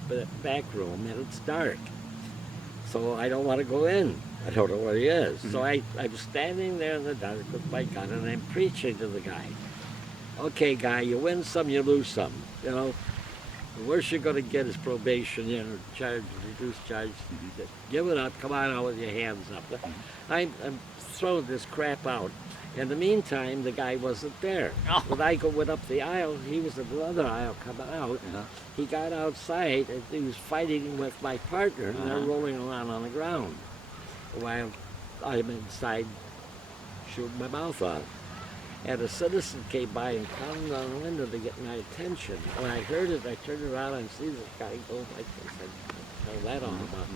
to the back room, and it's dark. So I don't want to go in. I don't know where he is. So I'm standing there in the dark with my gun, and I'm preaching to the guy. "Okay, guy, you win some, you lose some. You know, the worst you're going to get is probation, you know, charge, reduced charge. Give it up. Come on out with your hands up." I'm throwing this crap out. In the meantime, the guy wasn't there. Oh. When I went up the aisle, he was in the other aisle coming out. He got outside, and he was fighting with my partner, and they're rolling around on the ground while I'm inside shooting my mouth off. And a citizen came by and pounded on the window to get my attention. When I heard it, I turned around and see this guy go like this. I turned that on about.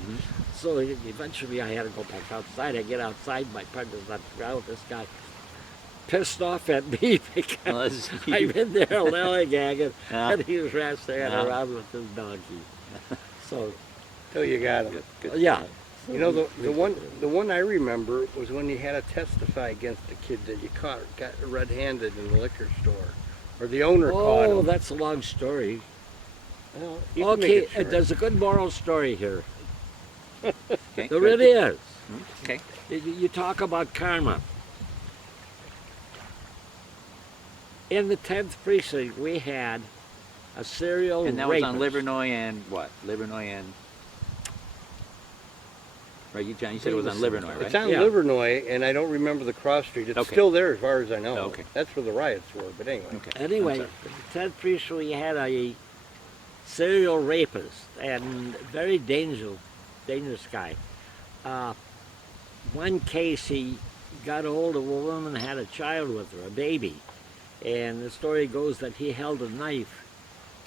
So eventually I had to go back outside. I get outside, my partner's on the ground. This guy pissed off at me because I'm in there lollygagging, and he was wrestling around with his donkey. So, Till you got him. yeah. You know, the one I remember was when you had to testify against the kid that you got red-handed in the liquor store, or the owner caught him. Oh, that's a long story. Well, you can make Okay, it short. there's a good moral story here. Okay. There really is. Okay. You talk about karma. In the 10th precinct, we had a serial And that rapist. was on Livernois and what? Livernois and... Right, you, John, you said it was on Livernois, right? It's on Yeah. Livernois, and I don't remember the cross street. It's Okay. still there as far as I know. Okay. That's where the riots were, but anyway. Okay. Anyway, I'm in the 10th precinct, we had a serial rapist and very dangerous guy. One case, he got a hold of a woman and had a child with her, a baby. And the story goes that he held a knife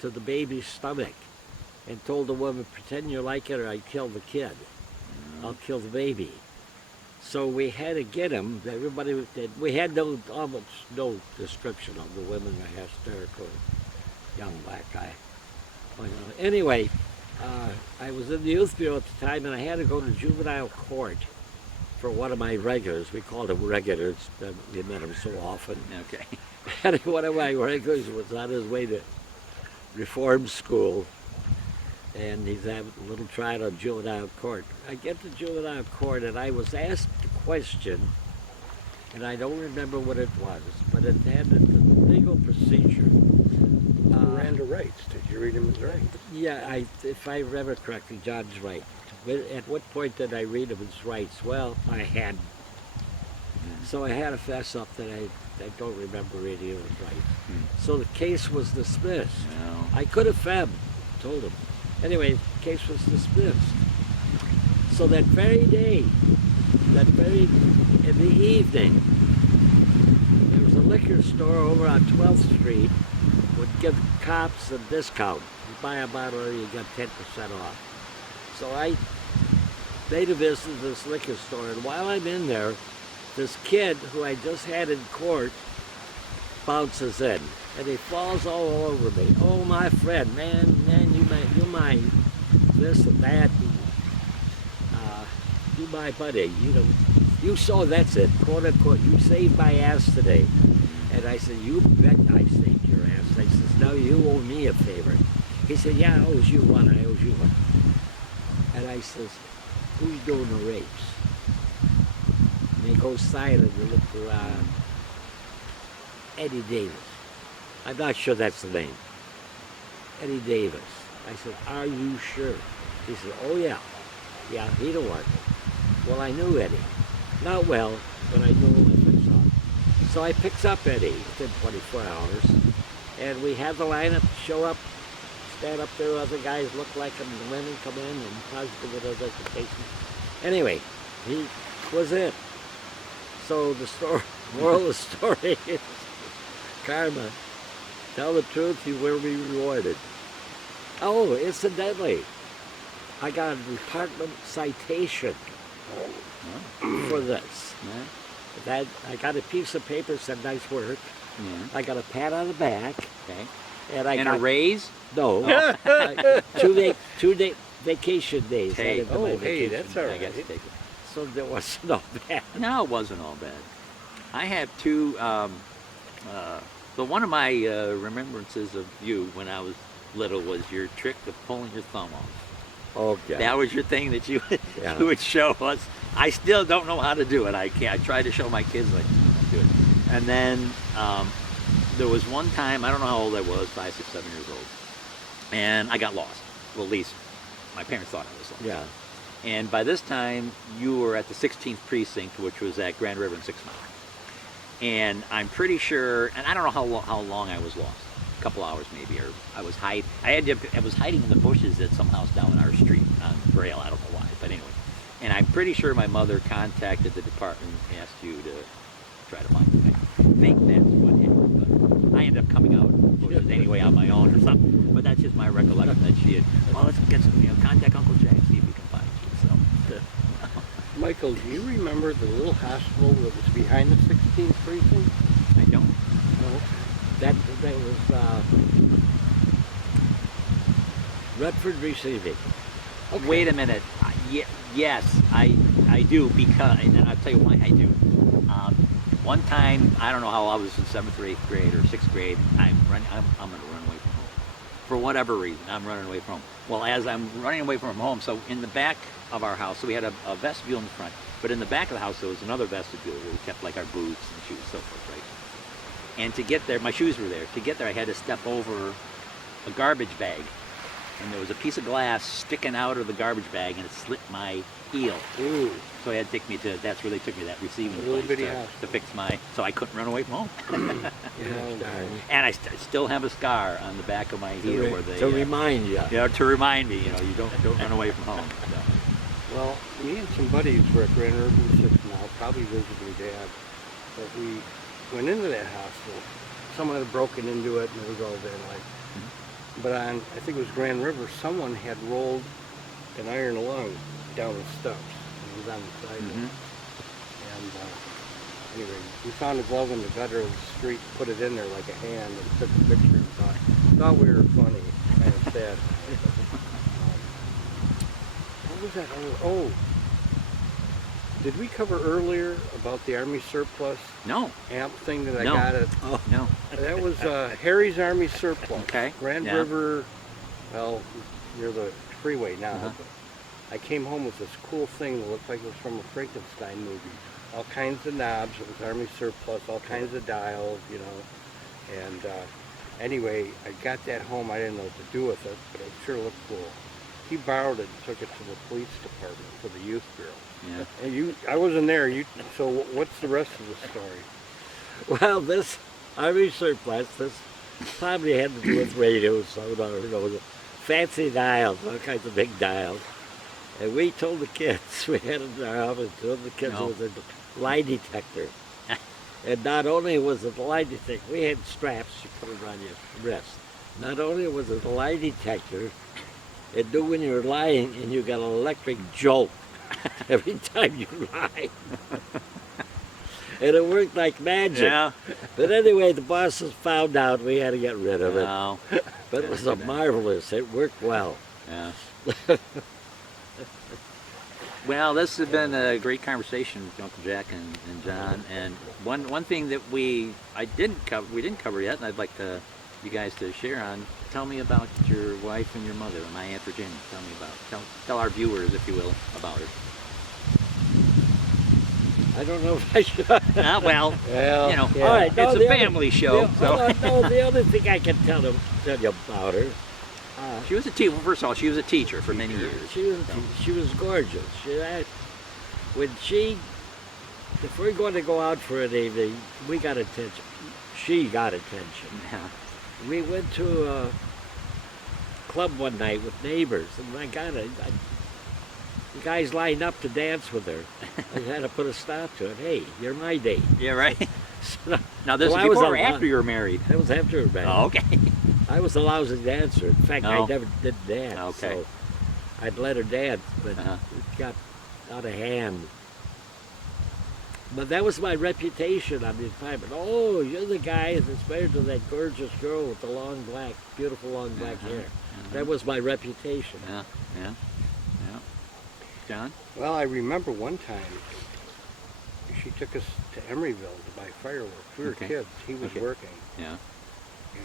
to the baby's stomach and told the woman, "Pretend you like it or I kill the kid. I'll kill the baby." So we had to get him. Everybody did. We had almost no description of the women, a hysterical young black guy. Well, you know, anyway, I was in the youth bureau at the time, and I had to go to juvenile court for one of my regulars. We called him regulars. We met him so often. Okay. And one of my regulars was on his way to reform school, and he's having a little trial on juvenile court. I get to juvenile court, and I was asked a question, and I don't remember what it was, but it had the legal procedure. Miranda rights. Did you read him his rights? Yeah, if I remember correctly, John's right. At what point did I read him his rights? Well, I had. So I had to fess up that I don't remember reading his rights. So the case was dismissed. No. I could have told him. Anyway, the case was dismissed. So that very day, in the evening, there was a liquor store over on 12th Street would give cops a discount. You buy a bottle or you got 10% off. So I made a visit to this liquor store, and while I'm in there, this kid who I just had in court bounces in, and he falls all over me. Oh, my friend, man, you my this and that. You my buddy. You saw that's it, quote unquote. You saved my ass today. And I said, you bet I saved your ass. I says, no, you owe me a favor. He said, yeah, I owes you one. I owes you one. And I says, who's doing the rapes? And he goes silent and looks around. Eddie Davis. I'm not sure that's the name. Eddie Davis. I said, are you sure? He said, oh yeah. Yeah, he don't want it. Well, I knew Eddie. Not well, but I knew him if I saw him. So I picked up Eddie within 24 hours, and we had the lineup show up, stand up there, other guys look like him, the women come in, and positive with identification. Anyway, he was it. So the story, moral of the story is, karma, tell the truth, you will be rewarded. Oh, incidentally, I got a department citation for this. Yeah. I got a piece of paper that said nice work. Yeah. I got a pat on the back. Okay. And I And got a raise? no two vacation days. Hey. added to my Oh, hey, vacation. that's all I right. guess take it. So there was no bad. No, it wasn't all bad. I have two. So one of my remembrances of you when I was little was your trick of pulling your thumb off. Okay. That was your thing that you Yeah. you would show us. I still don't know how to do it. I can't. I try to show my kids like do it. And then there was one time, I don't know how old I was, 5, 6, 7 years old, and I got lost. Well, at least my parents thought I was lost. Yeah. And by this time, you were at the 16th precinct, which was at Grand River and 6 Mile. And I'm pretty sure, and I don't know how long I was lost, a couple hours maybe, or I was hiding. I was hiding in the bushes at some house down our street on Braille. I don't know why, but anyway. And I'm pretty sure my mother contacted the department and asked you to try to find me. I think that's what happened. But I ended up coming out of the bushes anyway on my own or something. But that's just my recollection that she had. Oh, let's get some, contact Uncle Jack, see if he can find you. So. Michael, do you remember the little hospital that was behind the 16th precinct? I don't. No. That was Redford Receiving. Okay. Wait a minute. Yes, I do, because, and I'll tell you why I do. One time, I don't know how I was in 7th or 8th grade or 6th grade, I'm going to run away from home. For whatever reason, I'm running away from home. Well, as I'm running away from home, so in the back of our house, so we had a vestibule in the front, but in the back of the house there was another vestibule where we kept like our boots and shoes, so forth, right? And to get there, my shoes were there. To get there, I had to step over a garbage bag. And there was a piece of glass sticking out of the garbage bag, and it slit my heel. Ooh. So they had to take me to, that's where they took me, that receiving Little place bitty to hospital. fix my, so I couldn't run away from home. Yeah. And I still have a scar on the back of my heel where they, to remind you. to remind me, you don't run away from home. So. Well, me and some buddies were at Grand River 6 now, probably visiting Dad. But we went into that hospital. Someone had broken into it and it was all there like. But on, I think it was Grand River, someone had rolled an iron lung down the steps. It was on the sidewalk. And anyway, we found a glove in the gutter of the street, put it in there like a hand, and took a picture and thought we were funny, kind of sad. What was that? Oh, did we cover earlier about the Army surplus No, amp thing that I No. got at? no. That was Harry's Army surplus. Okay, Grand yeah. River, well, near the freeway now. Uh-huh. But I came home with this cool thing that looked like it was from a Frankenstein movie. All kinds of knobs. It was Army surplus. All kinds of dials, And anyway, I got that home. I didn't know what to do with it, but it sure looked cool. He borrowed it and took it to the police department for the youth bureau. Yeah. And I wasn't there. So what's the rest of the story? Well, this Army surplus, this probably had to do with radios, so I don't know, fancy dials, all kinds of big dials. And we told the kids, we had it in our office, told the kids No. it was a lie detector. And not only was it a lie detector, we had straps, you put it on your wrist. Not only was it a lie detector, it knew when you were lying and you got an electric jolt every time you lied. And it worked like magic. Yeah. But anyway, the bosses found out we had to get rid of it. No. But it was a marvelous, it worked well. Yeah. Well, this has been a great conversation with Uncle Jack and John. And one thing that we didn't cover yet, and I'd like you guys to share on. Tell me about your wife and your mother, my Aunt Virginia. Tell me about. Tell our viewers, if you will, about her. I don't know if I should. Well, Well, you know, All right, no, it's a the other- family show. the other thing I can tell you about her. She was a teacher. First of all, she was a teacher for many years. She was gorgeous. If we're going to go out for an evening, we got attention. She got attention. Yeah. We went to a club one night with neighbors, and my God, the guys lined up to dance with her. I had to put a stop to it. Hey, you're my date. Yeah, right. So, Now this Well, is I was before or a- after you were married. that was after her marriage. Oh, okay. I was a lousy dancer. In fact, I Oh. never did dance. Okay. So I'd let her dance, but Uh-huh. it got out of hand. But that was my reputation on the apartment. Oh, you're the guy that's married to that gorgeous girl with the long black, beautiful long black Uh-huh. hair. That was my reputation. Yeah, yeah, yeah. John? Well, I remember one time she took us to Emeryville to buy fireworks. We were Okay. kids. He was Okay. working. Yeah.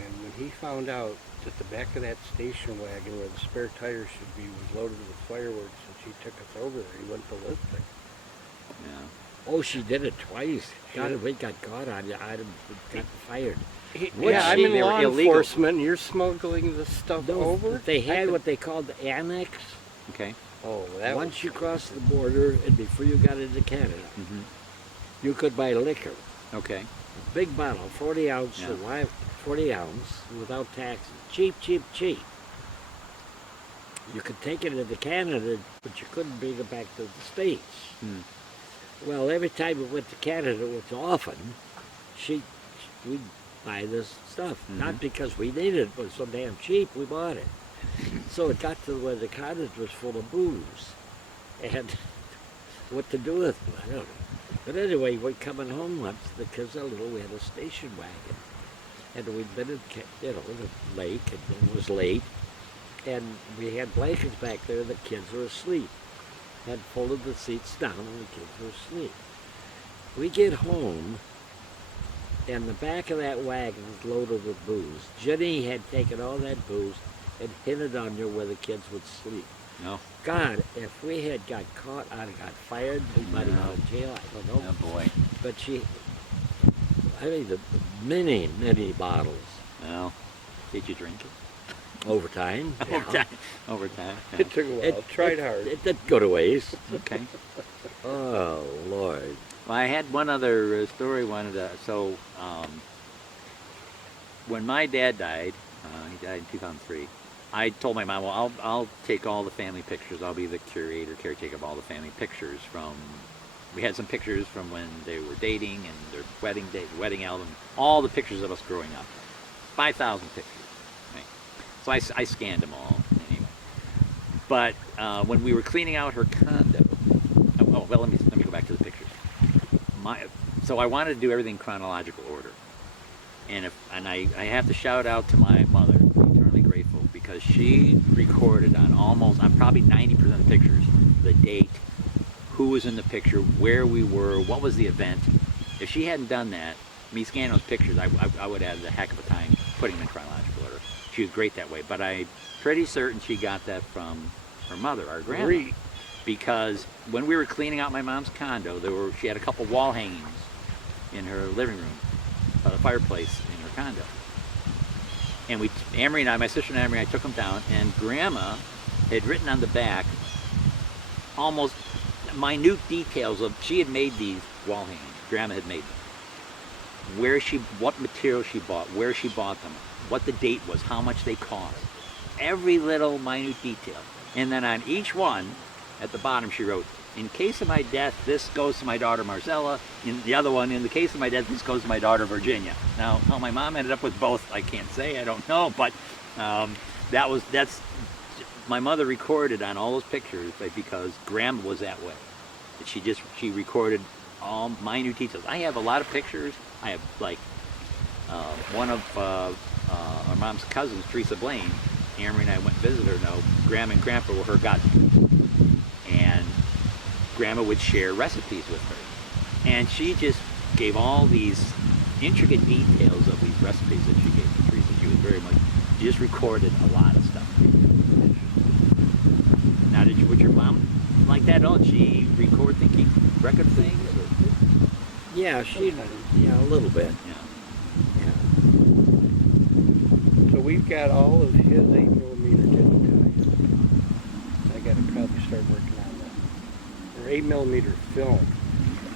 And when he found out that the back of that station wagon where the spare tires should be was loaded with fireworks and she took us over there, he went ballistic. Yeah. Oh, she did it twice. God, Yeah. if we got caught on you, I'd have gotten fired. Yeah, I'm in they were law illegal. enforcement and you're smuggling this stuff over? They I had could- what they called the annex. Okay. Oh, that Once was... you crossed the border and before you got into Canada, Mm-hmm. you could buy liquor. Okay. A big bottle, 40 ounce, Yeah. 40 ounce without taxes. Cheap, cheap, cheap. You could take it into Canada, but you couldn't bring it back to the States. Hmm. Well, every time we went to Canada, which often, we'd buy this stuff. Not because we needed it, but it was so damn cheap, we bought it. So it got to where the cottage was full of booze. And what to do with it, I don't know. But anyway, we're coming home once, the kids are little, we had a station wagon. And we'd been in, the lake, and it was late. And we had blankets back there, the kids were asleep. Had folded the seats down, and the kids were asleep. We get home, and the back of that wagon is loaded with booze. Jenny had taken all that booze and hid it under where the kids would sleep. No. God, if we had got caught, I'd have got fired, we might have gone to jail, I don't know. Oh boy. But I mean, the many, many bottles. Well, did you drink it? Over time. yeah. Over time. Yeah. It took a while. Tried hard. It didn't go to waste. Okay. Oh, Lord. Well, I had one other story. When my dad died, he died in 2003. I told my mom, well, I'll take all the family pictures. I'll be the caretaker of all the family pictures we had some pictures from when they were dating and their wedding day, wedding album, all the pictures of us growing up. 5,000 pictures. Right? So I scanned them all anyway. But when we were cleaning out her condo, let me go back to the pictures. So I wanted to do everything in chronological order. And I have to shout out to my mother, eternally grateful, because she recorded on probably 90% of the pictures, the date, who was in the picture, where we were, what was the event. If she hadn't done that, me scanning those pictures, I would have had a heck of a time putting them in chronological order. She was great that way, but I'm pretty certain she got that from her mother, our grandma. Great. Because when we were cleaning out my mom's condo, she had a couple wall hangings in her living room, by the fireplace in her condo. And my sister and Amory and I took them down, and Grandma had written on the back almost minute details she had made these wall hangings. Grandma had made them. What material she bought, where she bought them, what the date was, how much they cost. Every little minute detail. And then on each one, at the bottom she wrote in case of my death, this goes to my daughter Marcella. In the other one, in the case of my death, this goes to my daughter Virginia. Now, how my mom ended up with both, I can't say. I don't know, but that's my mother recorded on all those pictures because Grandma was that way. She recorded all minute details. I have a lot of pictures. I have like one of our mom's cousins, Teresa Blaine. Amory and I went and visited her. Now, Grandma and Grandpa were her godparents, and Grandma would share recipes with her, and she just gave all these intricate details of these recipes that she gave to Teresa. She was very much, she just recorded a lot of stuff. Now, would your mom like that? Oh, she record and keep record things? Or? Yeah, yeah, a little bit. Yeah. So we've got all of his 8mm digitized. I got to probably start working on that. Or 8mm film.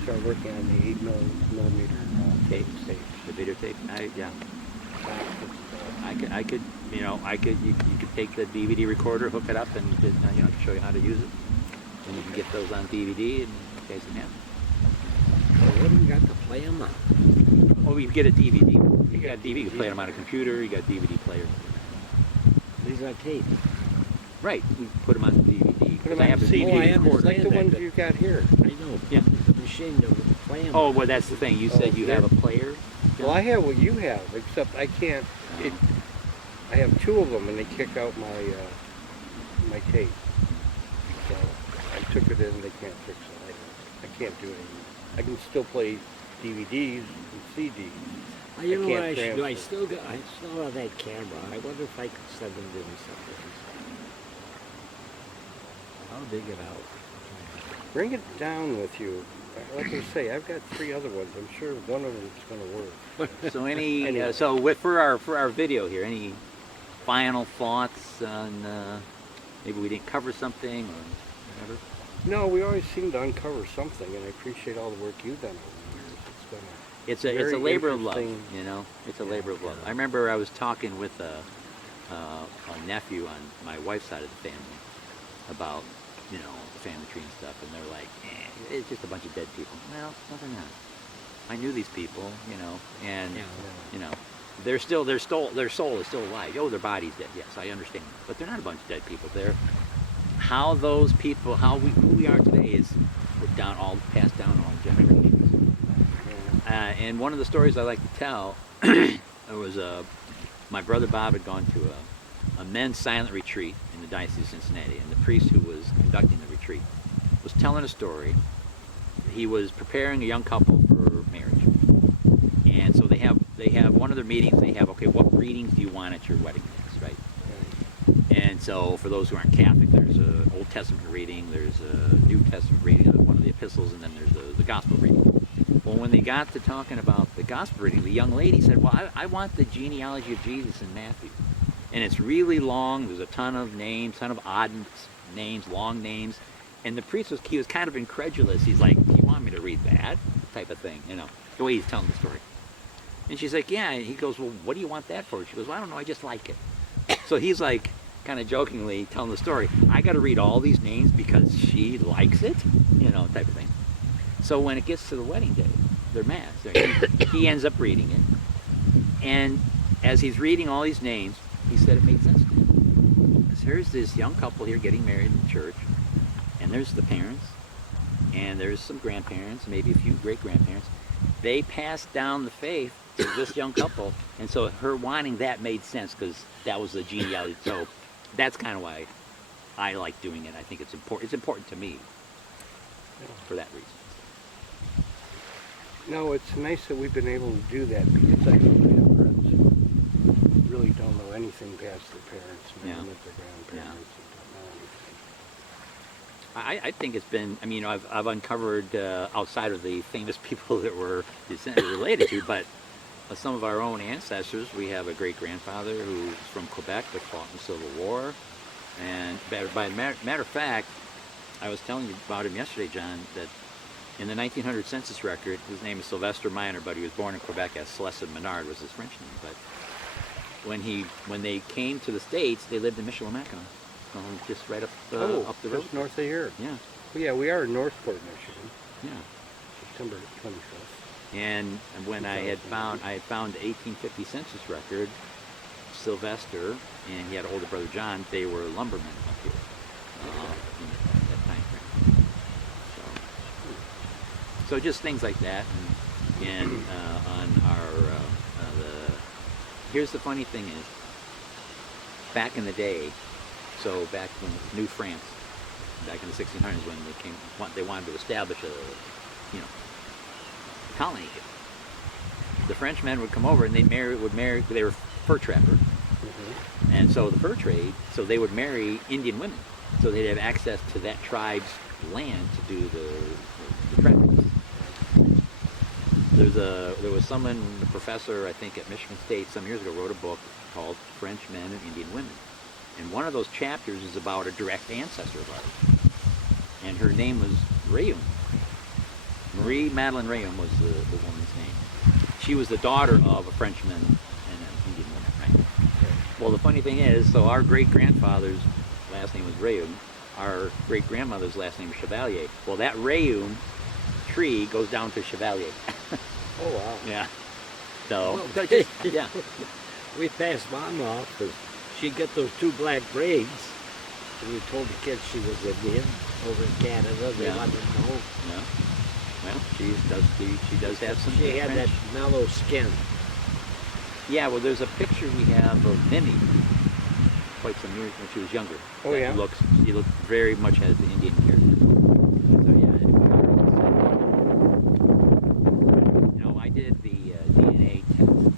Start working on the 8mm Tape. The videotape. Yeah. I could, you could take the DVD recorder, hook it up, and show you how to use it, and you can get those on DVD, and you guys can have them. Well, what do you got to play them on? Oh, you get a DVD. You got a DVD. You can play them on a computer. You got a DVD player. These are tape. Right. You put them on the DVD. Put 'em I on have the CD. Oh, I DVD recorder. Like the understand ones that. you've got here. I know. Yeah. The machine to play them. Oh, well, that's the thing. You said Oh, you there. have a player. Well, I have what you have, except I can't. I have two of them, and they kick out my tape. So I took it in. They can't fix it. I can't do it anymore. I can still play DVDs and CDs. You know what I can't should do? I transfer. still have that camera. I wonder if I could send them to me something. I'll dig it out. Bring it down with you. Like I say, I've got 3 other ones. I'm sure one of them's going to work. So Anyway. for our video here, any final thoughts on maybe we didn't cover something or whatever? No, we always seem to uncover something, and I appreciate all the work you've done over the years. It's been It's a Very labor of love, interesting. It's a labor of love. I remember I was talking with a nephew on my wife's side of the family about, the family tree and stuff, and they're like, it's just a bunch of dead people. Well, no, they're not. I knew these people, and they're still their soul is still alive. Oh, their body's dead. Yes, I understand, but they're not a bunch of dead people. They're how those people, who we are today is passed down all generations. And one of the stories I like to tell, there was my brother Bob had gone to a men's silent retreat in the Diocese of Cincinnati, and the priest who was conducting the retreat was telling a story. He was preparing a young couple for marriage, and so they have one of their meetings. They have, okay, what readings do you want at your wedding mass, right? And so for those who aren't Catholic, there's an Old Testament reading, there's a New Testament reading of one of the epistles, and then there's the Gospel reading. Well, when they got to talking about the Gospel reading, the young lady said, well, I want the genealogy of Jesus in Matthew. And it's really long. There's a ton of names, ton of odd names, long names. And the priest was kind of incredulous. He's like, do you want me to read that? Type of thing, the way he's telling the story. And she's like, yeah. And he goes, well, what do you want that for? She goes, well, I don't know. I just like it. So he's like, kind of jokingly telling the story. I got to read all these names because she likes it, type of thing. So when it gets to the wedding day, their mass, he ends up reading it. And as he's reading all these names, he said it made sense to him. Because here's this young couple here getting married in church, and there's the parents, and there's some grandparents, maybe a few great-grandparents. They passed down the faith to this young couple, and so her wanting that made sense because that was the genealogy. So that's kind of why I like doing it. I think it's important. It's important to me for that reason. No, it's nice that we've been able to do that because I really have friends who really don't know anything past their parents, never met their grandparents, and don't know anything. I think it's been, I've uncovered outside of the famous people that we're related to, but some of our own ancestors. We have a great-grandfather who's from Quebec that fought in the Civil War. And by matter of fact, I was telling you about him yesterday, John, that in the 1900 census record, his name is Sylvester Minar, but he was born in Quebec as Celestin Menard was his French name. But when they came to the States, they lived in Michilimackinac, just right up the road. Just north of here. Yeah. Well, yeah, we are in Northport, Michigan, Yeah. September 25th. And when I had found the 1850 census record, Sylvester and he had an older brother John, they were lumbermen up here in that time frame. So just things like that, and on our here's the funny thing is, back in the day, so back when New France, back in the 1600s when they wanted to establish a colony here. The Frenchmen would come over and they were fur trapper. And so the fur trade, so they would marry Indian women. So they'd have access to that tribe's land to do the trapping. There was someone, a professor, I think at Michigan State some years ago, wrote a book called French Men and Indian Women. And one of those chapters is about a direct ancestor of ours. And her name was Rayum. Marie Madeleine Rayum was the woman's name. She was the daughter of a Frenchman and an Indian woman, right? Well, the funny thing is, so our great-grandfather's last name was Rayum. Our great-grandmother's last name was Chevalier. Well, that Rayum tree goes down to Chevalier. Oh, wow. Yeah. So, Well, yeah. We passed Mom off because she'd get those two black braids. And we told the kids she was Indian over in Canada. They Yeah. wanted to know. Yeah. Well, she does have some. She had that French. mellow skin. Yeah. Well, there's a picture we have of Minnie quite some years when she was younger. Oh, that yeah? She looked very much as the Indian character. So yeah. You know, I did the DNA test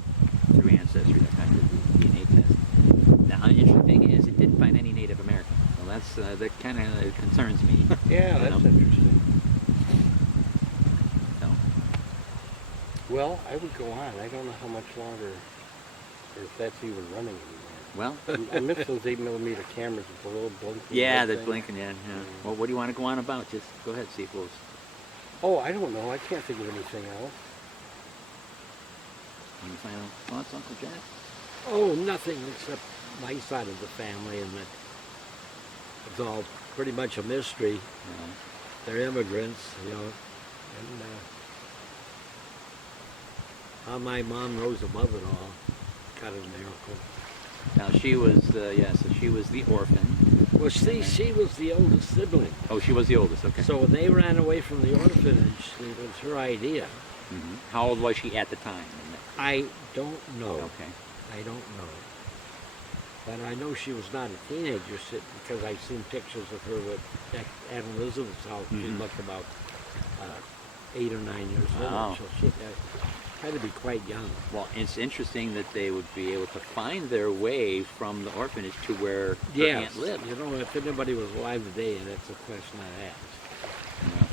through Ancestry. I did the DNA test. Now, the interesting thing is, it didn't find any Native American. Well, that kind of concerns me. Yeah, You that's know? interesting. So, Well, I would go on. I don't know how much longer, or if that's even running anymore. well. I miss those 8mm cameras with the little blinking. Yeah, red the thing. blinking, yeah. Well, what do you want to go on about? Just go ahead, see if we'll... Oh, I don't know. I can't think of anything else. Any final thoughts, Uncle Jack? Oh, nothing except my side of the family, and that it's all pretty much a mystery. No. They're immigrants, and how my mom rose above it all, kind of a miracle. Now, she was, so she was the orphan. Well, see, she was the oldest sibling. Oh, she was the oldest, okay. So when they ran away from the orphanage, it was her idea. Mhm. How old was she at the time? I don't know. Okay. I don't know. But I know she was not a teenager because I've seen pictures of her with at Aunt Elizabeth's house. She Mhm. looked about 8 or 9 years Wow. old. So she had to be quite young. Well, it's interesting that they would be able to find their way from the orphanage to where her Yes. aunt lived. You know, if anybody was alive today, that's a question I'd ask. You know.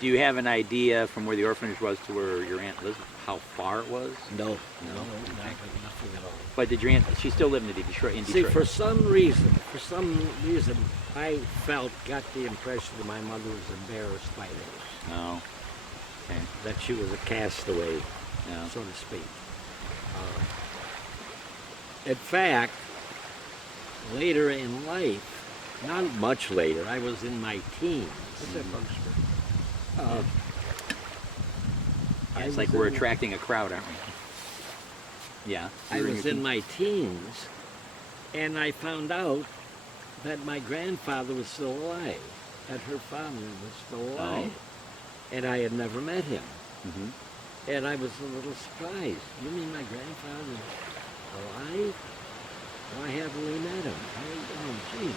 Do you have an idea from where the orphanage was to where your aunt lived, how far it was? No, nothing at all. But did your aunt, she still lived in Detroit? See, for some reason, I got the impression that my mother was embarrassed by this, No. Okay. that she was a castaway, Yeah. so to speak. In fact, later in life, not much later, I was in my teens. What's that bug spray? Uh, I It's like was we're in- attracting a crowd, aren't we? Yeah. I You were was your in my teens, and I found out that my grandfather was still alive, that her father was still alive, and I had never met him. Mhm. And I was a little surprised. You mean my grandfather's alive? Why haven't we met him? Oh, gee.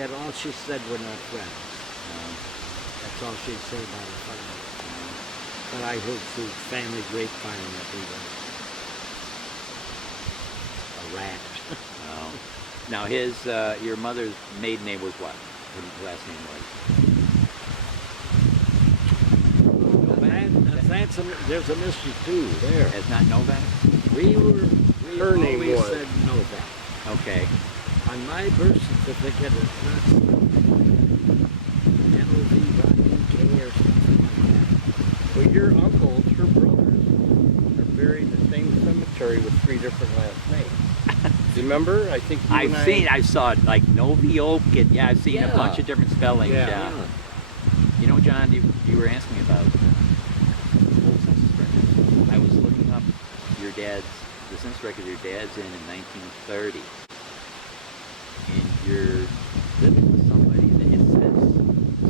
And all she said, we're not friends. That's all she'd say about her father. But I heard through family grapevine that he was a rat. Oh. Now your mother's maiden name was what? Her last name There's a mystery too there. was? As not Novak? We Her name always was. said Novak. Okay. On my birth certificate, it's not N-O-V-Y-K or something like that. Well, your uncles, her brothers, are buried in the same cemetery with 3 different last names. Remember? I think you and I saw it like Novioke, and yeah, I've seen a Yeah. bunch of different spellings. Yeah. Yeah. You know, John, you were asking me about old census records. I was looking up the census record your dad's in 1930, and you're living with somebody that it says.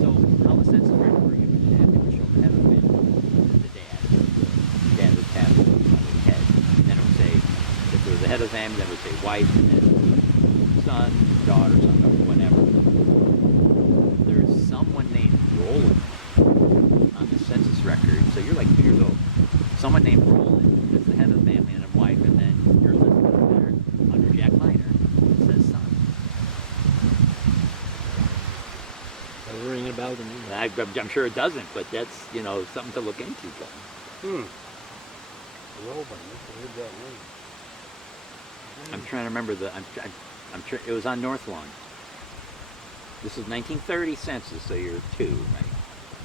So how the census record for you would have, it would show the head of the family, the dad. Dad would tap on the head, and then it would say, if there was a head of the family, that would say wife, and then son, daughter, son, or whatever. There's someone named Roland on the census record. So you're like 2 years old. Someone named Roland is the head of the family and a wife, and then you're listed up there under Jack Miner. It says son. Doesn't ring a bell to me. I'm sure it doesn't, but that's, you know, something to look into. Robin. Heard that name. I'm trying to remember it was on North Lawn. This is 1930 census, so you're 2, right?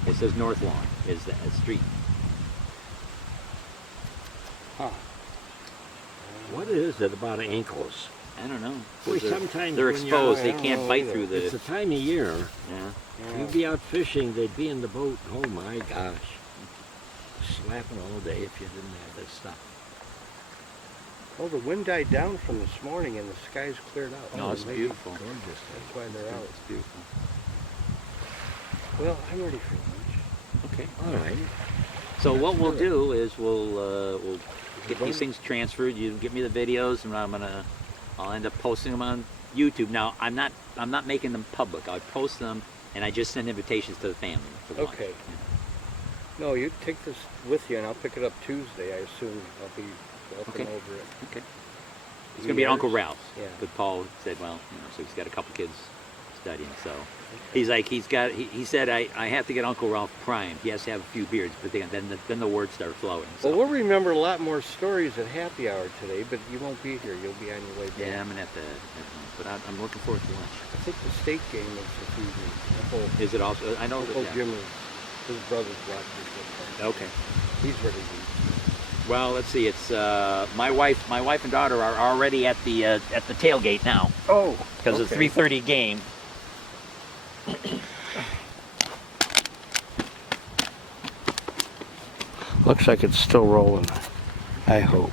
It says North Lawn is the street. Huh. What is it about ankles? I don't know. Boy, They're- sometimes they're when exposed. They I don't can't know bite either. through the. It's the time of year. Yeah. You'd be out fishing, they'd be in the boat. Oh my gosh. Slapping all day if you didn't have this stuff. Well, the wind died down from this morning and the skies cleared out. No, it's Maybe beautiful. Gorgeous. That's why they're out. It's beautiful. Well, I'm ready for lunch. Okay. All right. So what we'll do is we'll get these things transferred. You give me the videos, and I'll end up posting them on YouTube. Now I'm not making them public. I post them, and I just send invitations to the family for lunch. Okay. No, you take this with you and I'll pick it up Tuesday. I assume I'll be walking Okay. over it. Okay. It's gonna be at Uncle Ralph's. Yeah. But Paul said, well, you know, so he's got a couple kids studying, so he's like, he said I have to get Uncle Ralph primed. He has to have a few beers, but then the words start flowing. So. Well, we'll remember a lot more stories at happy hour today, but you won't be here. You'll be on your way back. Yeah, I'm gonna have to. But I'm looking forward to lunch. I think the state game is this evening. Uncle, Is it also? I know that. Uncle Yeah. Jim his brother's watching this. Okay. He's ready to eat. Well, let's see. It's my wife and daughter are already at the tailgate now Oh, because it's 3:30 game. Looks like it's still rolling. I hope.